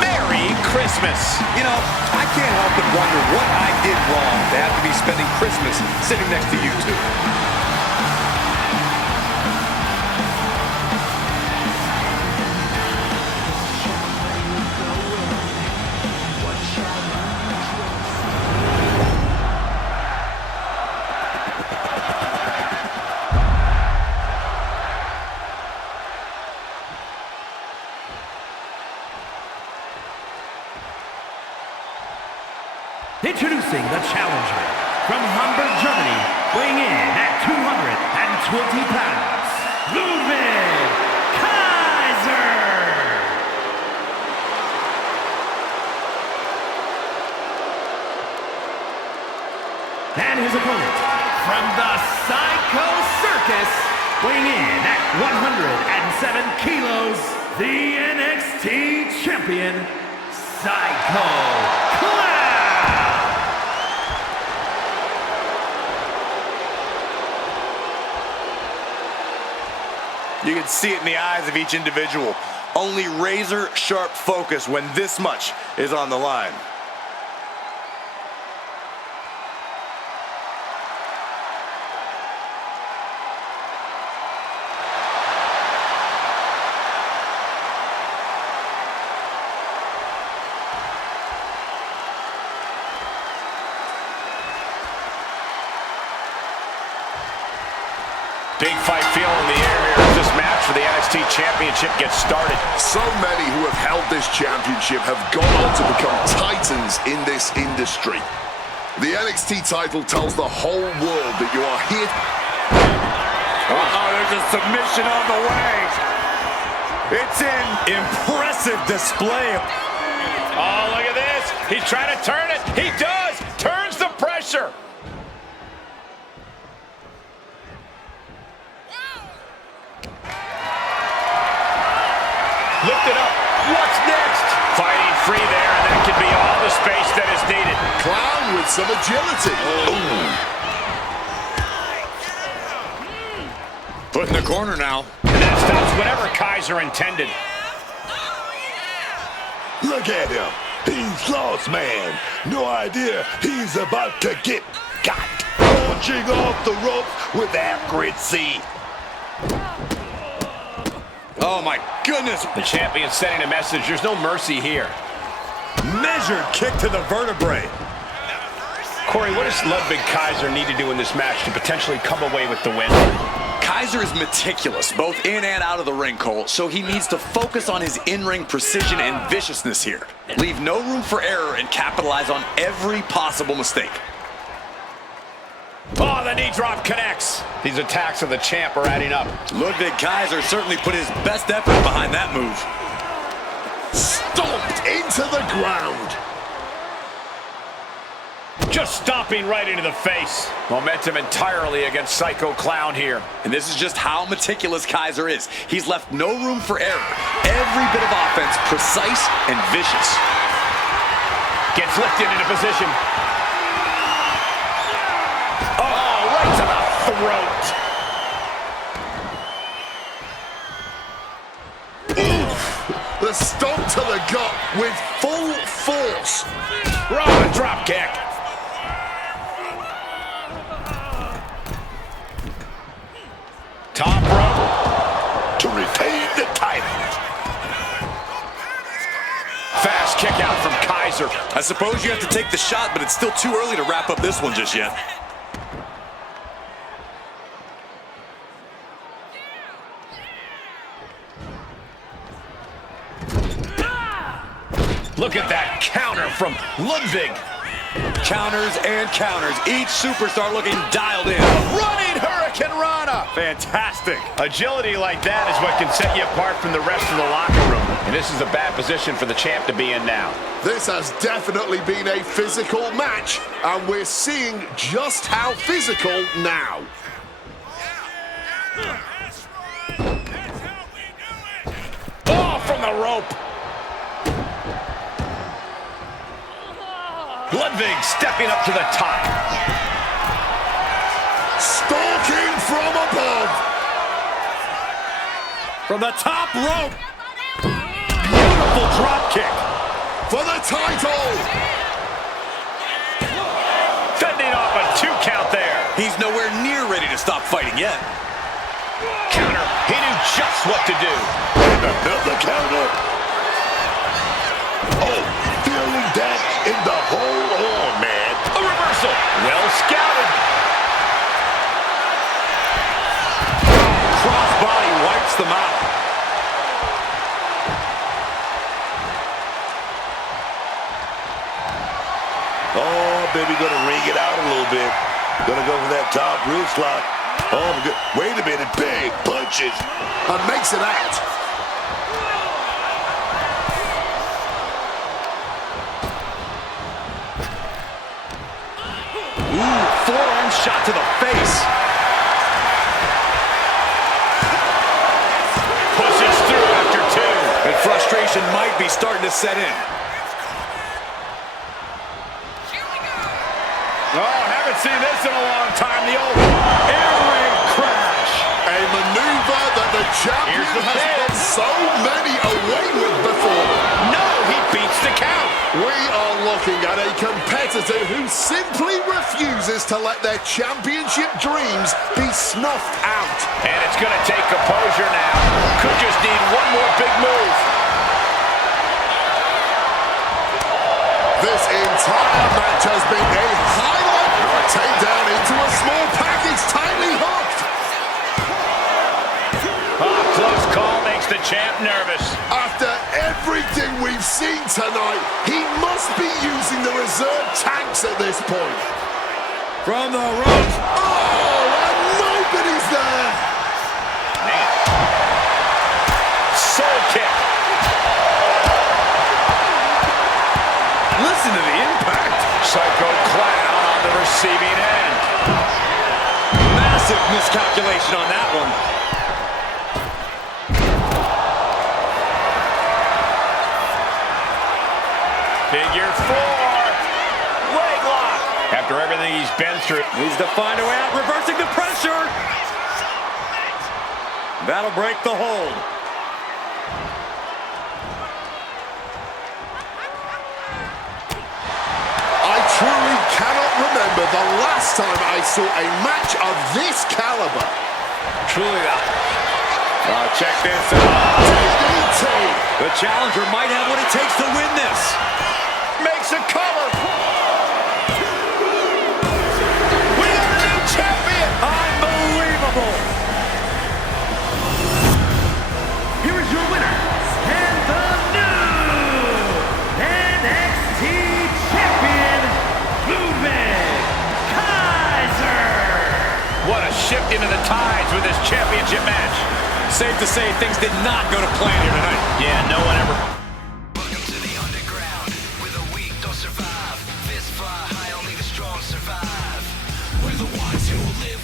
Merry Christmas. You know, I can't help but wonder what I did wrong to have to be spending Christmas sitting next to you two. Introducing the challenger from Hamburg, Germany, weighing in at 220 pounds, Ludwig Kaiser! And his opponent from the Psycho Circus, weighing in at 107 kilos, the NXT champion, Psycho Clown! You can see it in the eyes of each individual. Only razor-sharp focus when this much is on the line. Big fight feel in the air here as this match for the NXT Championship gets started. So many who have held this championship have gone on to become titans in this industry. The NXT title tells the whole world that you are here. Uh-oh, there's a submission on the way. It's an impressive display. Oh, look at this. He's trying to turn it. He does. Turns the pressure. Lift it up. What's next? Fighting free there, and that could be all the space that is needed. Clown with some agility. Put in the corner now. And that stops whatever Kaiser intended. Look at him. He's lost, man. No idea he's about to get got. Launching off the ropes with accuracy. Oh, my goodness. The champion sending a message. There's no mercy here. Measured kick to the vertebrae. Corey, what does Ludwig Kaiser need to do in this match to potentially come away with the win? Kaiser is meticulous, both in and out of the ring, Cole, so he needs to focus on his in-ring precision and viciousness here. Leave no room for error and capitalize on every possible mistake. Oh, the knee drop connects. These attacks of the champ are adding up. Ludwig Kaiser certainly put his best effort behind that move. Stomped into the ground. Just stomping right into the face. Momentum entirely against Psycho Clown here. And this is just how meticulous Kaiser is. He's left no room for error. Every bit of offense precise and vicious. Gets lifted into position. Oh, right to the throat. Oof. The stomp to the gut with full force. Raw drop kick. Top rope to retain the title. Fast kick out from Kaiser. I suppose you have to take the shot, but it's still too early to wrap up this one just yet. Look at that counter from Ludwig. Counters and counters. Each superstar looking dialed in. Running Hurricane Rana. Fantastic. Agility like that is what can set you apart from the rest of the locker room. And this is a bad position for the champ to be in now. This has definitely been a physical match, and we're seeing just how physical now. Oh, from the rope. Ludwig stepping up to the top. Stalking from above. From the top rope. Beautiful drop kick. For the title. Fending off a 2 count there. He's nowhere near ready to stop fighting yet. Counter. He knew just what to do. And another counter. Oh, feeling that in the whole arm, man. A reversal. Well scouted. Crossbody wipes them out. Oh, maybe going to ring it out a little bit. Going to go for that top wrist lock. Oh, good. Wait a minute. Big punches. And makes it out. Ooh, forearm shot to the face. Pushes through after two. And frustration might be starting to set in. Oh, haven't seen this in a long time. The old air-ring crash. A maneuver that the champion has put so many away with before. No, he beats the count. We are looking at a competitor who simply refuses to let their championship dreams be snuffed out. And it's going to take composure now. Could just need one more big move. This entire match has been a highlight. Takedown into a small package, tightly hooked. Close call makes the champ nervous. After everything we've seen tonight, he must be using the reserve tanks at this point. From the ropes. Oh, and nobody's there. Man. Soul kick. Listen to the impact. Psycho Clown on the receiving end. Massive miscalculation on that one. Figure four. Leg lock. After everything he's been through. Needs to find a way out, reversing the pressure. That'll break the hold. I truly cannot remember the last time I saw a match of this caliber. Truly that. Oh, check this out. DDT. The challenger might have what it takes to win this. Makes a cover. We got a new champion. Unbelievable. Here is your winner, and the new NXT champion, Ludwig Kaiser. What a shift into the tides with this championship match. Safe to say things did not go to plan here tonight. Yeah, no one ever. Welcome to the underground. Where the weak don't survive. Fist fly high, only the strong survive. We're the ones who live